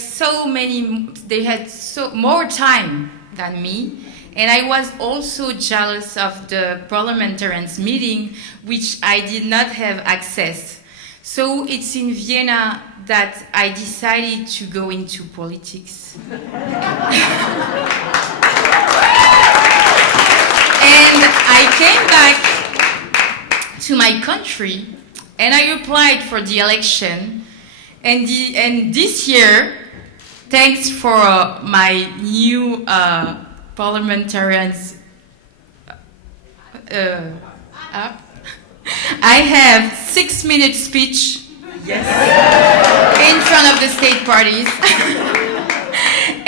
more time than me. And I was also jealous of the parliamentarians' meeting, which I did not have access. So it's in Vienna that I decided to go into politics. And I came back to my country, and I applied for the election. And this year, thanks for my new parliamentarians I have 6-minute speech in front of the state parties.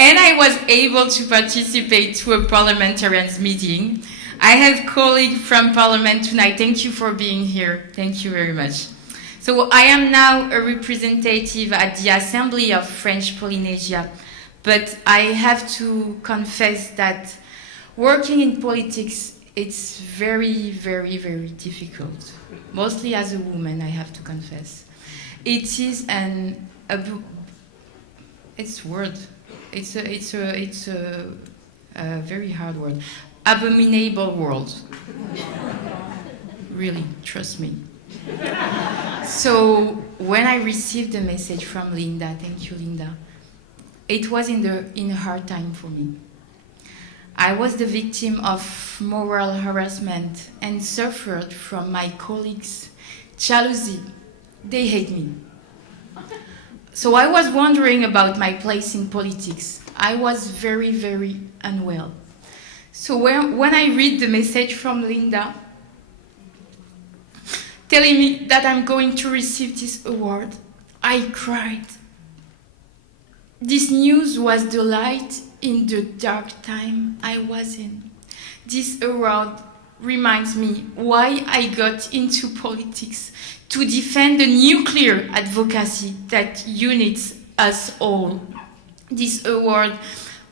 And I was able to participate to a parliamentarians meeting. I have colleagues from Parliament tonight. Thank you for being here. Thank you very much. So I am now a representative at the Assembly of French Polynesia, but I have to confess that working in politics, it's very, very, very difficult. Mostly as a woman, I have to confess. It is it's word. It's a very hard word. Abominable world. Really, trust me. So when I received the message from Linda, thank you, Linda, it was in a hard time for me. I was the victim of moral harassment and suffered from my colleagues' jealousy. They hate me. So I was wondering about my place in politics. I was very, very unwell. So when I read the message from Linda, telling me that I'm going to receive this award, I cried. This news was the light in the dark time I was in. This award reminds me why I got into politics, to defend the nuclear advocacy that unites us all. This award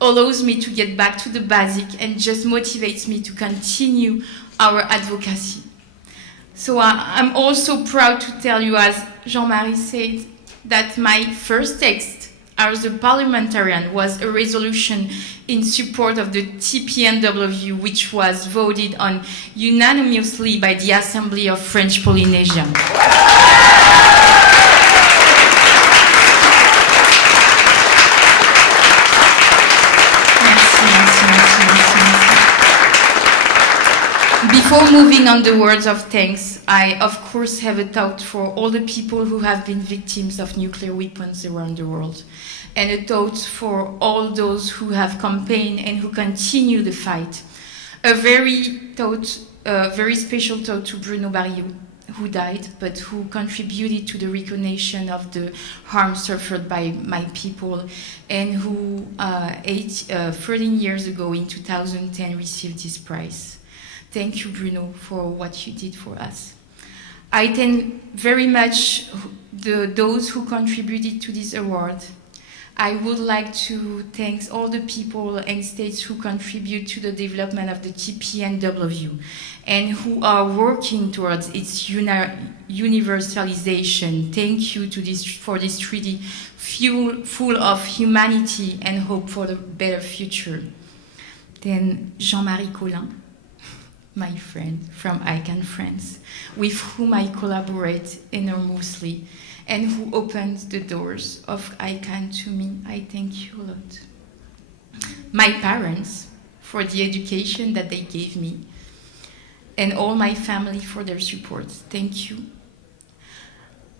allows me to get back to the basic and just motivates me to continue our advocacy. So I'm also proud to tell you, as Jean-Marie said, that my first text as a parliamentarian was a resolution in support of the TPNW, which was voted on unanimously by the Assembly of French Polynesia. Before moving on the words of thanks, I of course have a thought for all the people who have been victims of nuclear weapons around the world, and a thought for all those who have campaigned and who continue the fight. A very special thought to Bruno Barriot, who died, but who contributed to the recognition of the harm suffered by my people, and who 13 years ago in 2010 received this prize. Thank you, Bruno, for what you did for us. I thank very much those who contributed to this award. I would like to thank all the people and states who contribute to the development of the TPNW and who are working towards its universalization. Thank you for this treaty full of humanity and hope for a better future. Then Jean-Marie Collin, my friend from ICANN France, with whom I collaborate enormously and who opened the doors of ICANN to me. I thank you a lot. My parents for the education that they gave me, and all my family for their support. Thank you.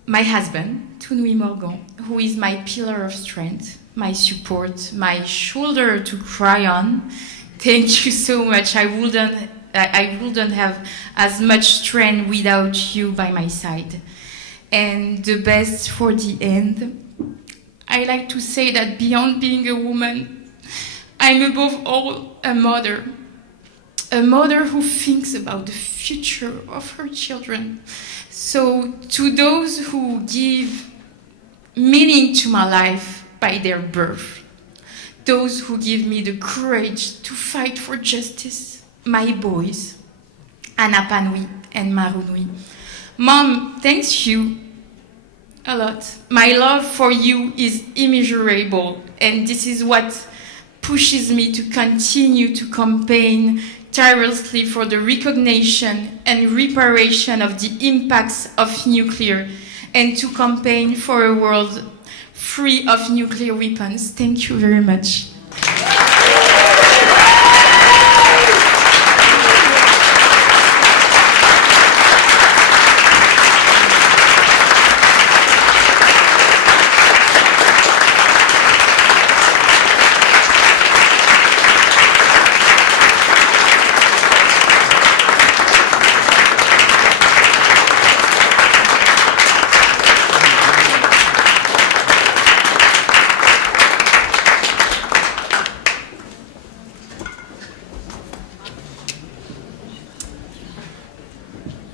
My husband, Hinamoeura Morgant, who is my pillar of strength, my support, my shoulder to cry on. Thank you so much. I wouldn't have as much strength without you by my side. And the best for the end, I like to say that beyond being a woman, I'm above all a mother who thinks about the future of her children. So to those who give meaning to my life by their birth, those who give me the courage to fight for justice, my boys, Anapanui and Marunui. Mom, thanks you a lot. My love for you is immeasurable, and this is what pushes me to continue to campaign tirelessly for the recognition and reparation of the impacts of nuclear, and to campaign for a world free of nuclear weapons. Thank you very much.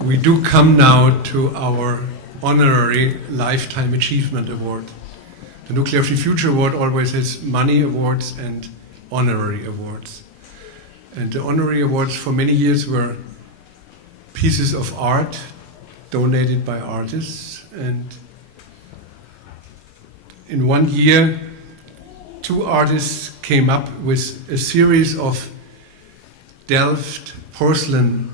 we do come now to our honorary Lifetime Achievement Award. The Nuclear Free Future Award always has money awards and honorary awards. And the honorary awards for many years were pieces of art donated by artists. And in one year, 2 artists came up with a series of Delft porcelain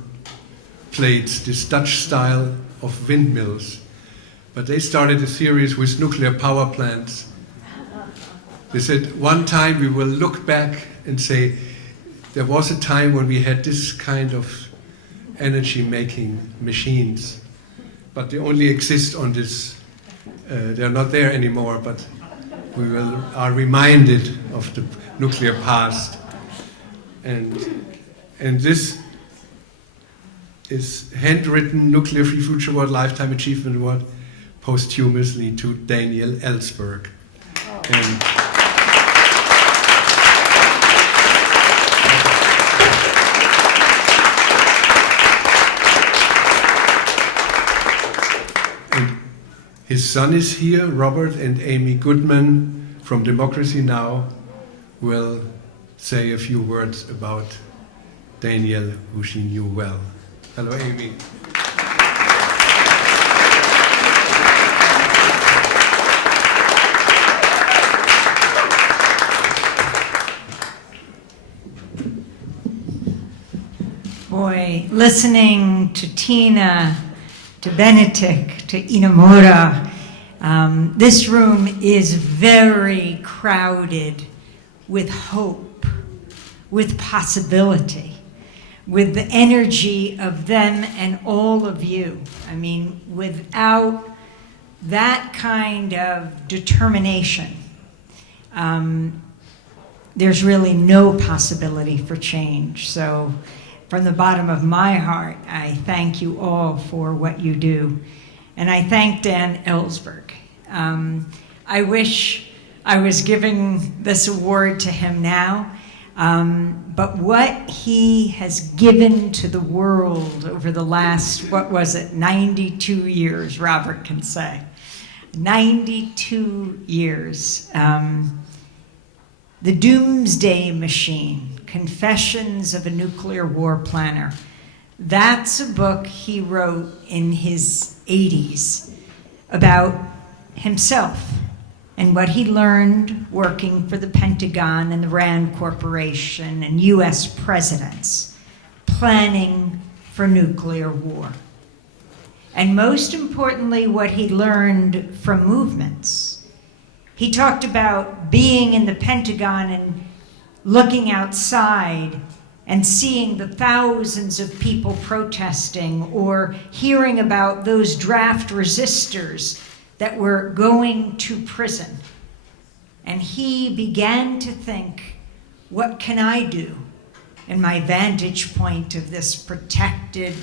plates, this Dutch style of windmills. But they started a series with nuclear power plants. They said, one time we will look back and say, there was a time when we had this kind of energy-making machines, but they only exist on this, they're not there anymore, but we are reminded of the nuclear past. And this is handwritten Nuclear Free Future Award, Lifetime Achievement Award, posthumously to Daniel Ellsberg. And his son is here, Robert, and Amy Goodman from Democracy Now! Will say a few words about Daniel, who she knew well. Hello, Amy. Boy, listening to Tina, to Benetick, to Hinamoeura, this room is very crowded with hope, with possibility, with the energy of them and all of you. I mean, without that kind of determination, there's really no possibility for change. So from the bottom of my heart, I thank you all for what you do. And I thank Dan Ellsberg. I wish I was giving this award to him now, but what he has given to the world over the last, 92 years, Robert can say. 92 years. The Doomsday Machine, Confessions of a Nuclear War Planner. That's a book he wrote in his 80s about himself and what he learned working for the Pentagon and the Rand Corporation and US presidents, planning for nuclear war. And most importantly, what he learned from movements. He talked about being in the Pentagon and looking outside and seeing the thousands of people protesting, or hearing about those draft resistors that were going to prison. And he began to think, what can I do in my vantage point of this protected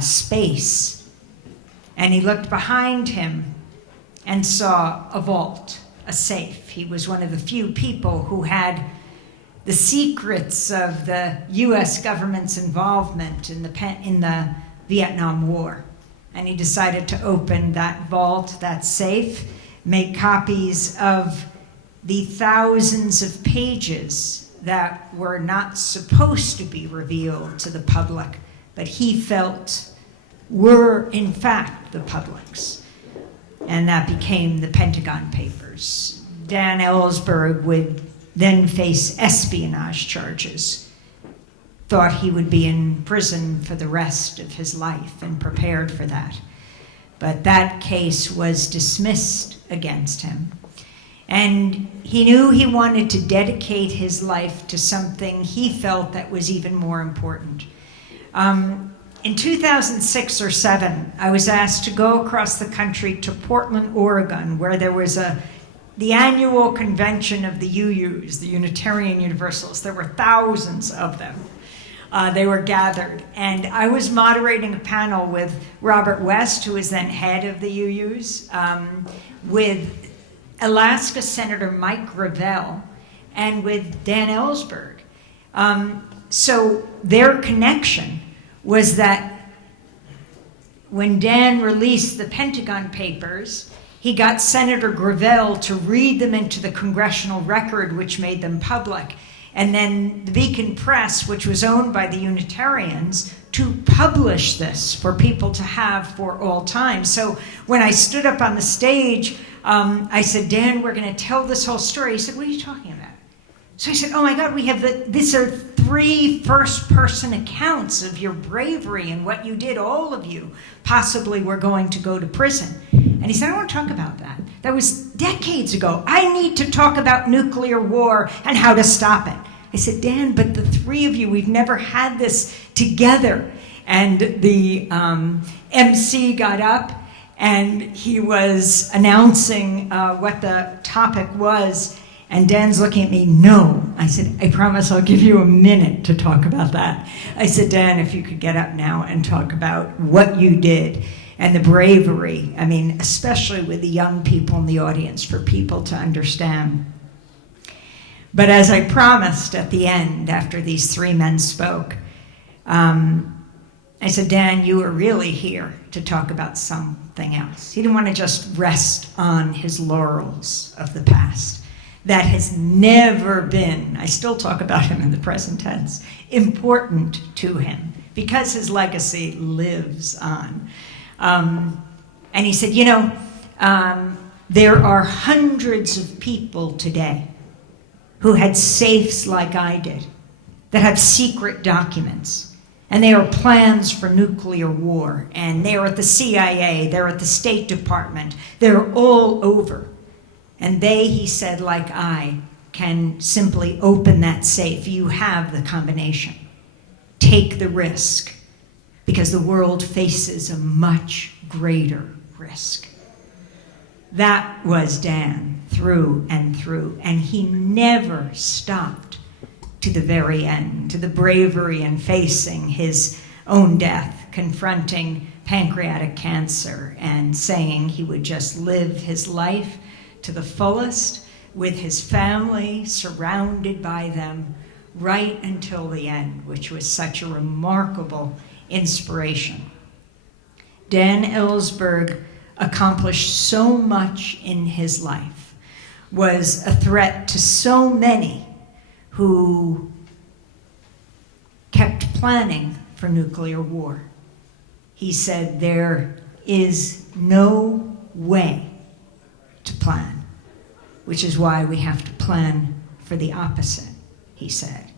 space? And he looked behind him and saw a vault, a safe. He was one of the few people who had the secrets of the US government's involvement in the Vietnam War. And he decided to open that vault, that safe, make copies of the thousands of pages that were not supposed to be revealed to the public, but he felt were in fact the public's. And that became the Pentagon Papers. Dan Ellsberg would then face espionage charges. Thought he would be in prison for the rest of his life and prepared for that. But that case was dismissed against him. And he knew he wanted to dedicate his life to something he felt that was even more important. In 2006 or 7, I was asked to go across the country to Portland, Oregon, where there was the annual convention of the UUs, the Unitarian Universalists. There were thousands of them. They were gathered. And I was moderating a panel with Robert West, who was then head of the UUs, with Alaska Senator Mike Gravel, and with Dan Ellsberg. So their connection was that when Dan released the Pentagon Papers, he got Senator Gravel to read them into the Congressional Record, which made them public. And then the Beacon Press, which was owned by the Unitarians, to publish this for people to have for all time. So when I stood up on the stage, I said, Dan, we're going to tell this whole story. He said, what are you talking about? So I said, oh my God, we have these are 3 first-person accounts of your bravery and what you did, all of you. Possibly were going to go to prison. And he said, I don't want to talk about that. That was decades ago. I need to talk about nuclear war and how to stop it. I said, Dan, but the 3 of you, we've never had this together. And the MC got up and he was announcing what the topic was. And Dan's looking at me, no. I said, I promise I'll give you a minute to talk about that. I said, Dan, if you could get up now and talk about what you did and the bravery, I mean, especially with the young people in the audience, for people to understand. But as I promised at the end, after these 3 men spoke, I said, Dan, you were really here to talk about something else. He didn't want to just rest on his laurels of the past. That has never been, I still talk about him in the present tense, important to him because his legacy lives on. And he said, you know, there are hundreds of people today who had safes like I did, that have secret documents, and they are plans for nuclear war, and they are at the CIA, they're at the State Department, they're all over. And they, he said, like I, can simply open that safe. You have the combination. Take the risk, because the world faces a much greater risk. That was Dan, through and through, and he never stopped to the very end, to the bravery in facing his own death, confronting pancreatic cancer, and saying he would just live his life to the fullest, with his family, surrounded by them, right until the end, which was such a remarkable inspiration. Dan Ellsberg accomplished so much in his life, was a threat to so many who kept planning for nuclear war. He said, there is no way to plan, which is why we have to plan for the opposite, he said,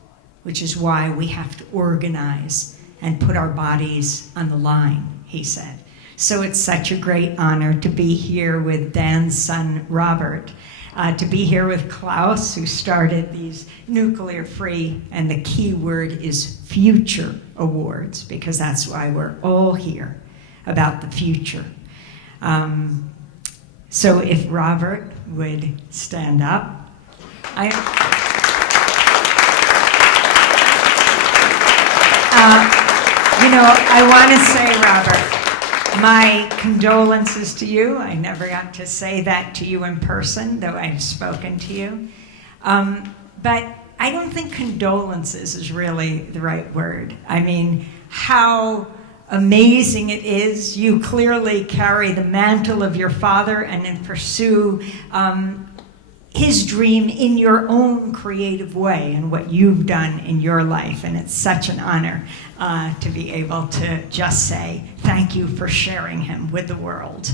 which is why we have to organize and put our bodies on the line, he said. So it's such a great honor to be here with Dan's son, Robert, to be here with Klaus, who started these nuclear-free, and the key word is future awards, because that's why we're all here, about the future. So if Robert would stand up. I want to say, Robert, my condolences to you. I never got to say that to you in person, though I've spoken to you. But I don't think condolences is really the right word. I mean, how amazing it is. You clearly carry the mantle of your father and then pursue his dream in your own creative way and what you've done in your life. And it's such an honor to be able to just say thank you for sharing him with the world.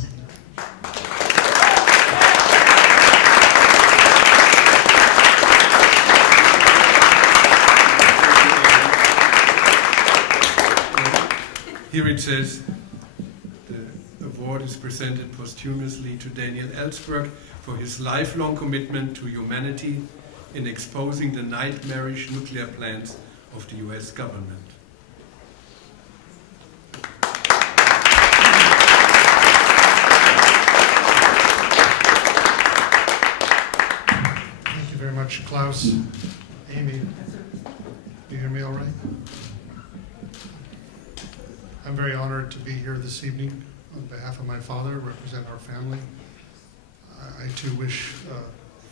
Here it says, the award is presented posthumously to Daniel Ellsberg for his lifelong commitment to humanity in exposing the nightmarish nuclear plans of the US government. Thank you very much, Klaus. Amy, you hear me all right? I'm very honored to be here this evening on behalf of my father, represent our family. I too wish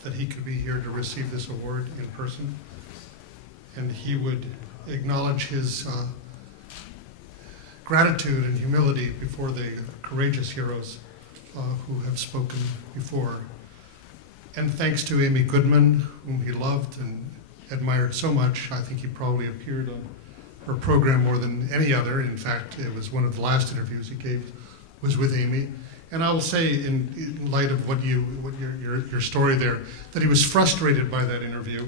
that he could be here to receive this award in person, and he would acknowledge his gratitude and humility before the courageous heroes who have spoken before. And thanks to Amy Goodman, whom he loved and admired so much. I think he probably appeared on her program more than any other. In fact, it was one of the last interviews he gave was with Amy. And I will say, in light of your story there, that he was frustrated by that interview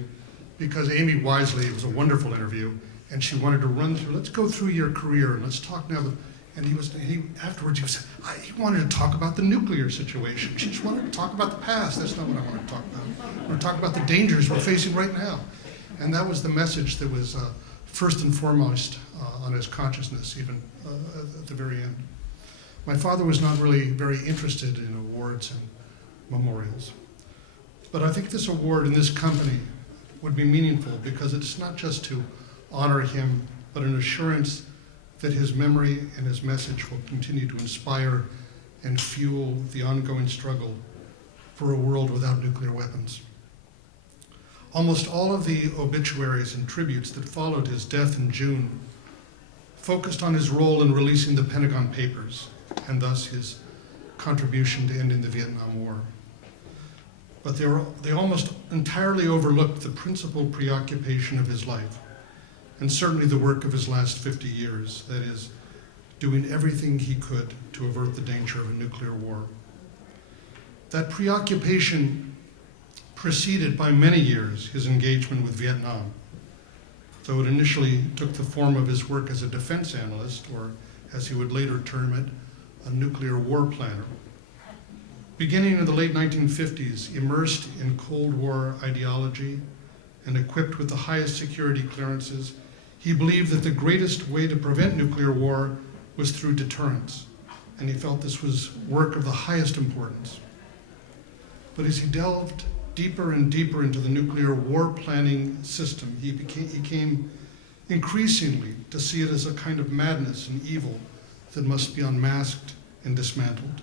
because Amy wisely, it was a wonderful interview, and she wanted to run through, let's go through your career and let's talk now. And afterwards he wanted to talk about the nuclear situation. She just wanted to talk about the past. That's not what I want to talk about. I want to talk about the dangers we're facing right now. And that was the message that was first and foremost on his consciousness, even at the very end. My father was not really very interested in awards and memorials. But I think this award in this company would be meaningful because it's not just to honor him, but an assurance that his memory and his message will continue to inspire and fuel the ongoing struggle for a world without nuclear weapons. Almost all of the obituaries and tributes that followed his death in June focused on his role in releasing the Pentagon Papers, and thus his contribution to ending the Vietnam War. But they almost entirely overlooked the principal preoccupation of his life, and certainly the work of his last 50 years, that is, doing everything he could to avert the danger of a nuclear war. That preoccupation preceded by many years his engagement with Vietnam, though it initially took the form of his work as a defense analyst, or as he would later term it, a nuclear war planner. Beginning in the late 1950s, immersed in Cold War ideology and equipped with the highest security clearances, he believed that the greatest way to prevent nuclear war was through deterrence, and he felt this was work of the highest importance. But as he delved deeper and deeper into the nuclear war planning system, he came increasingly to see it as a kind of madness and evil that must be unmasked and dismantled.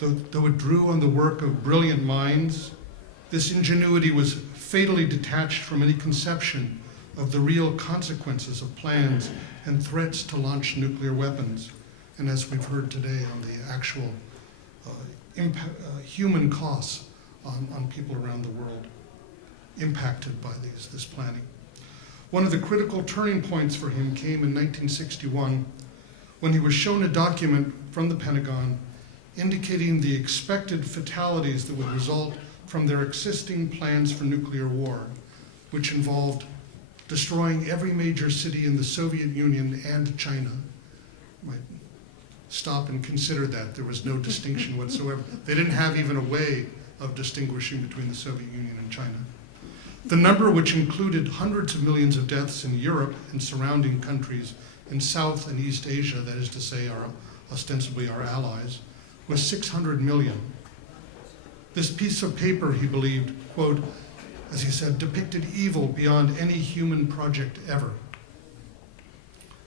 Though it drew on the work of brilliant minds, this ingenuity was fatally detached from any conception of the real consequences of plans and threats to launch nuclear weapons, and as we've heard today, on the actual human costs on people around the world impacted by this planning. One of the critical turning points for him came in 1961 when he was shown a document from the Pentagon indicating the expected fatalities that would result from their existing plans for nuclear war, which involved destroying every major city in the Soviet Union and China. You might stop and consider that. There was no distinction whatsoever. They didn't have even a way of distinguishing between the Soviet Union and China. The number, which included hundreds of millions of deaths in Europe and surrounding countries in South and East Asia, that is to say, ostensibly our allies, was 600 million. This piece of paper, he believed, quote, as he said, depicted evil beyond any human project ever.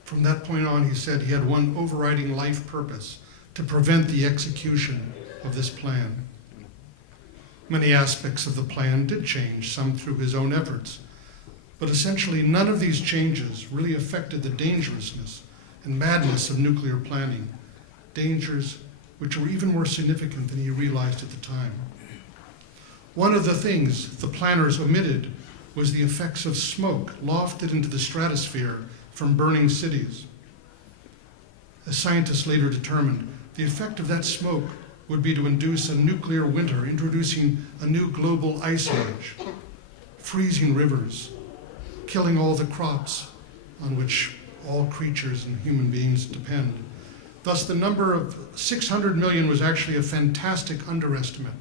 From that point on, he said, he had one overriding life purpose: to prevent the execution of this plan. Many aspects of the plan did change, some through his own efforts, but essentially none of these changes really affected the dangerousness and madness of nuclear planning, dangers which were even more significant than he realized at the time. One of the things the planners omitted was the effects of smoke lofted into the stratosphere from burning cities. As scientists later determined, the effect of that smoke would be to induce a nuclear winter, introducing a new global ice age, freezing rivers, killing all the crops on which all creatures and human beings depend. Thus, the number of 600 million was actually a fantastic underestimate.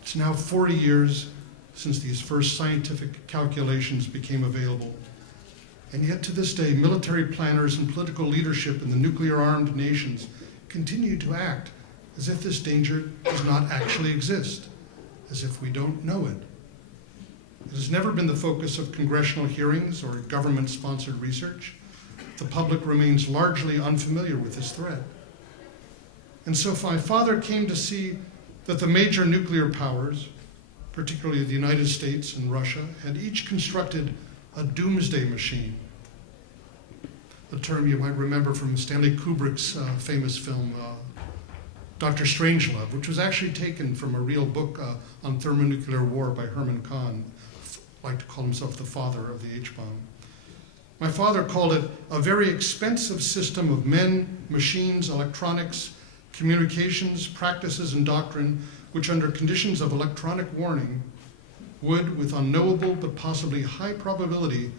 It's now 40 years since these first scientific calculations became available. And yet to this day, military planners and political leadership in the nuclear-armed nations continue to act as if this danger does not actually exist, as if we don't know it. It has never been the focus of congressional hearings or government-sponsored research. The public remains largely unfamiliar with this threat. And so my father came to see that the major nuclear powers, particularly the United States and Russia, had each constructed a doomsday machine. a term you might remember from Stanley Kubrick's famous film, Dr. Strangelove, which was actually taken from a real book on thermonuclear war by Herman Kahn, liked to call himself the father of the H-bomb. My father called it a very expensive system of men, machines, electronics, communications, practices, and doctrine, which under conditions of electronic warning would, with unknowable but possibly high probability,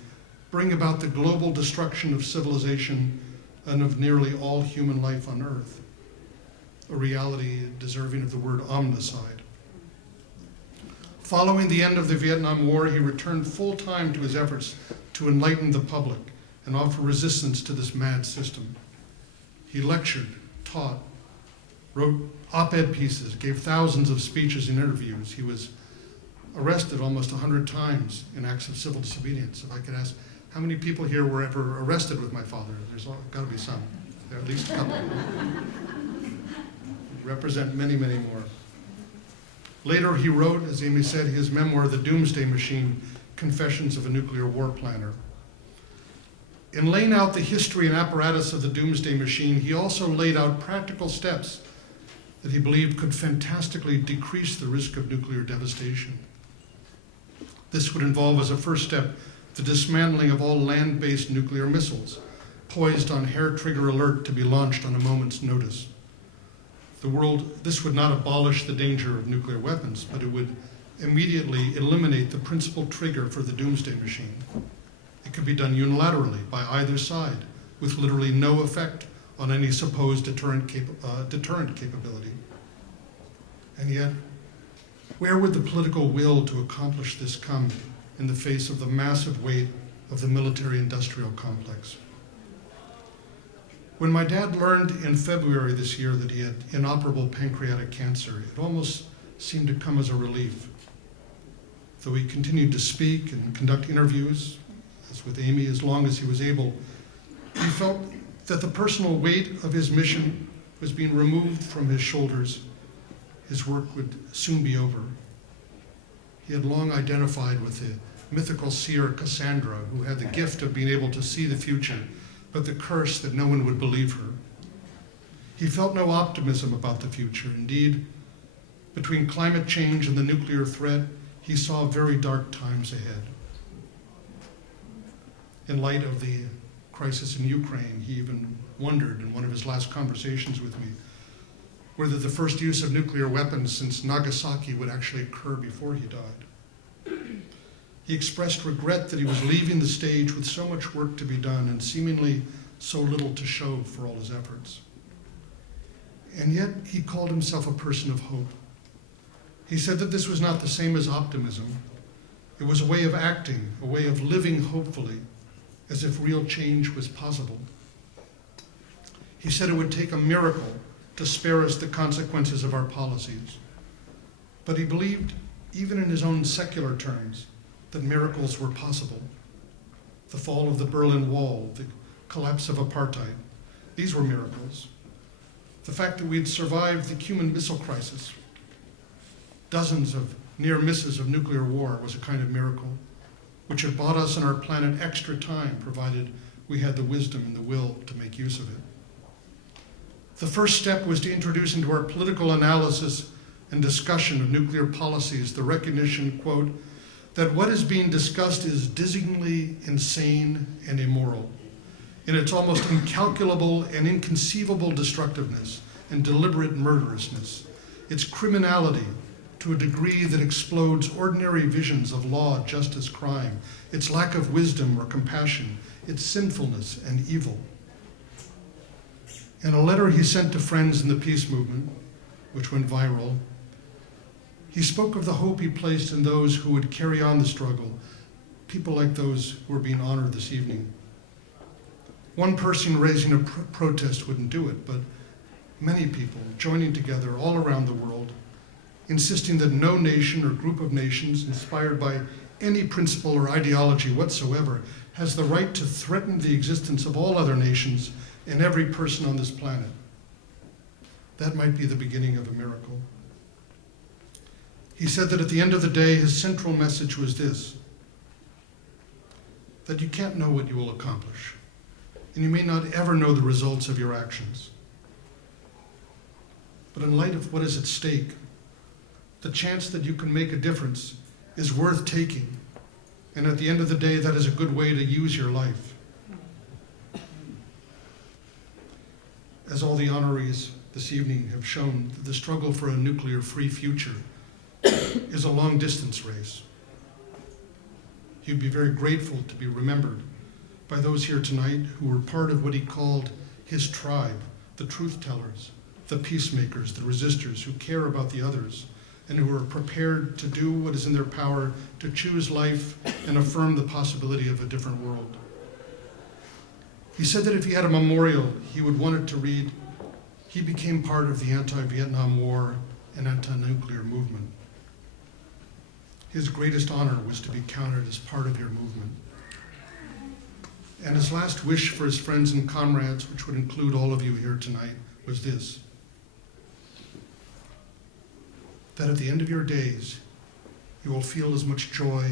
bring about the global destruction of civilization and of nearly all human life on Earth, a reality deserving of the word omnicide. Following the end of the Vietnam War, he returned full-time to his efforts to enlighten the public and offer resistance to this mad system. He lectured, taught, wrote op-ed pieces, gave thousands of speeches and interviews. He was arrested almost 100 times in acts of civil disobedience. If I could ask, how many people here were ever arrested with my father? There's got to be some. There are at least a couple. Represent many, many more. Later, he wrote, as Amy said, his memoir, The Doomsday Machine, Confessions of a Nuclear War Planner. In laying out the history and apparatus of the Doomsday Machine, he also laid out practical steps that he believed could fantastically decrease the risk of nuclear devastation. This would involve, as a first step, the dismantling of all land-based nuclear missiles, poised on hair-trigger alert to be launched on a moment's notice. This would not abolish the danger of nuclear weapons, but it would immediately eliminate the principal trigger for the doomsday machine. It could be done unilaterally by either side, with literally no effect on any supposed deterrent capability. And yet, where would the political will to accomplish this come in the face of the massive weight of the military-industrial complex? When my dad learned in February this year that he had inoperable pancreatic cancer, it almost seemed to come as a relief. Though he continued to speak and conduct interviews, as with Amy, as long as he was able, he felt that the personal weight of his mission was being removed from his shoulders. His work would soon be over. He had long identified with the mythical seer Cassandra, who had the gift of being able to see the future, but the curse that no one would believe her. He felt no optimism about the future. Indeed, between climate change and the nuclear threat, he saw very dark times ahead. In light of the crisis in Ukraine, he even wondered in one of his last conversations with me whether the first use of nuclear weapons since Nagasaki would actually occur before he died. He expressed regret that he was leaving the stage with so much work to be done and seemingly so little to show for all his efforts. And yet he called himself a person of hope. He said that this was not the same as optimism. It was a way of acting, a way of living hopefully, as if real change was possible. He said it would take a miracle to spare us the consequences of our policies. But he believed, even in his own secular terms, that miracles were possible. The fall of the Berlin Wall, the collapse of apartheid, these were miracles. The fact that we'd survived the Cuban Missile Crisis, dozens of near misses of nuclear war, was a kind of miracle, which had bought us and our planet extra time, provided we had the wisdom and the will to make use of it. The first step was to introduce into our political analysis and discussion of nuclear policies the recognition, quote, that what is being discussed is dizzyingly insane and immoral in its almost incalculable and inconceivable destructiveness and deliberate murderousness, its criminality to a degree that explodes ordinary visions of law, justice, crime, its lack of wisdom or compassion, its sinfulness and evil. In a letter he sent to friends in the peace movement, which went viral, he spoke of the hope he placed in those who would carry on the struggle, people like those who are being honored this evening. One person raising a protest wouldn't do it, but many people joining together all around the world, insisting that no nation or group of nations inspired by any principle or ideology whatsoever has the right to threaten the existence of all other nations and every person on this planet. That might be the beginning of a miracle. He said that at the end of the day, his central message was this, that you can't know what you will accomplish. and you may not ever know the results of your actions. But in light of what is at stake, the chance that you can make a difference is worth taking, and at the end of the day, that is a good way to use your life. As all the honorees this evening have shown, the struggle for a nuclear-free future is a long-distance race. You'd be very grateful to be remembered by those here tonight who were part of what he called his tribe, the truth-tellers, the peacemakers, the resistors who care about the others, and who are prepared to do what is in their power to choose life and affirm the possibility of a different world. He said that if he had a memorial, he would want it to read, "He became part of the anti-Vietnam War and anti-nuclear movement." His greatest honor was to be counted as part of your movement. And his last wish for his friends and comrades, which would include all of you here tonight, was this: that at the end of your days, you will feel as much joy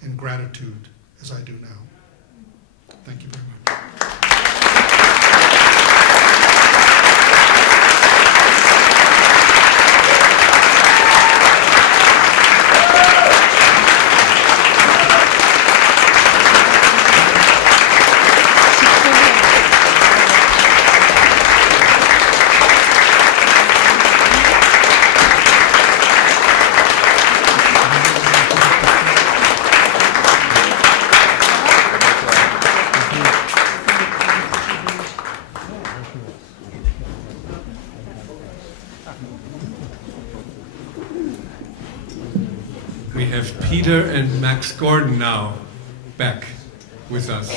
and gratitude as I do now. Thank you very much. We have Peter and Max Gordon now back with us.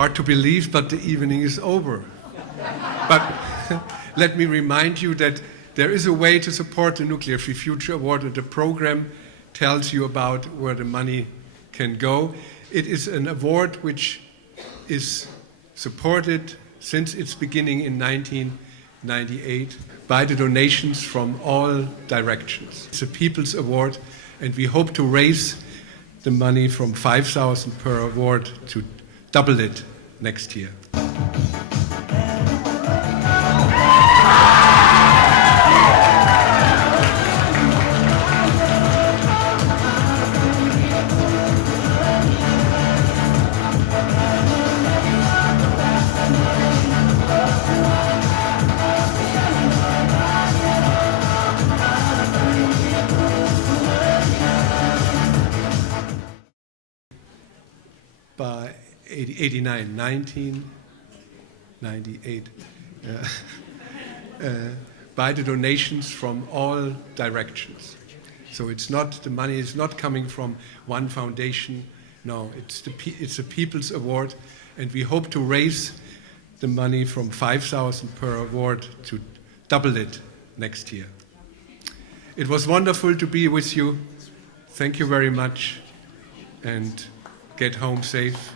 hard to believe, but the evening is over. But let me remind you that there is a way to support the Nuclear Free Future Award, and the program tells you about where the money can go. It is an award which is supported since its beginning in 1998 by the donations from all directions. It's a People's Award, and we hope to raise the money from 5,000 per award to double it next year. By 1998, by the donations from all directions. So it's not, the money is not coming from one foundation. No, it's a People's Award, and we hope to raise the money from 5,000 per award to double it next year. It was wonderful to be with you. Thank you very much, and get home safe.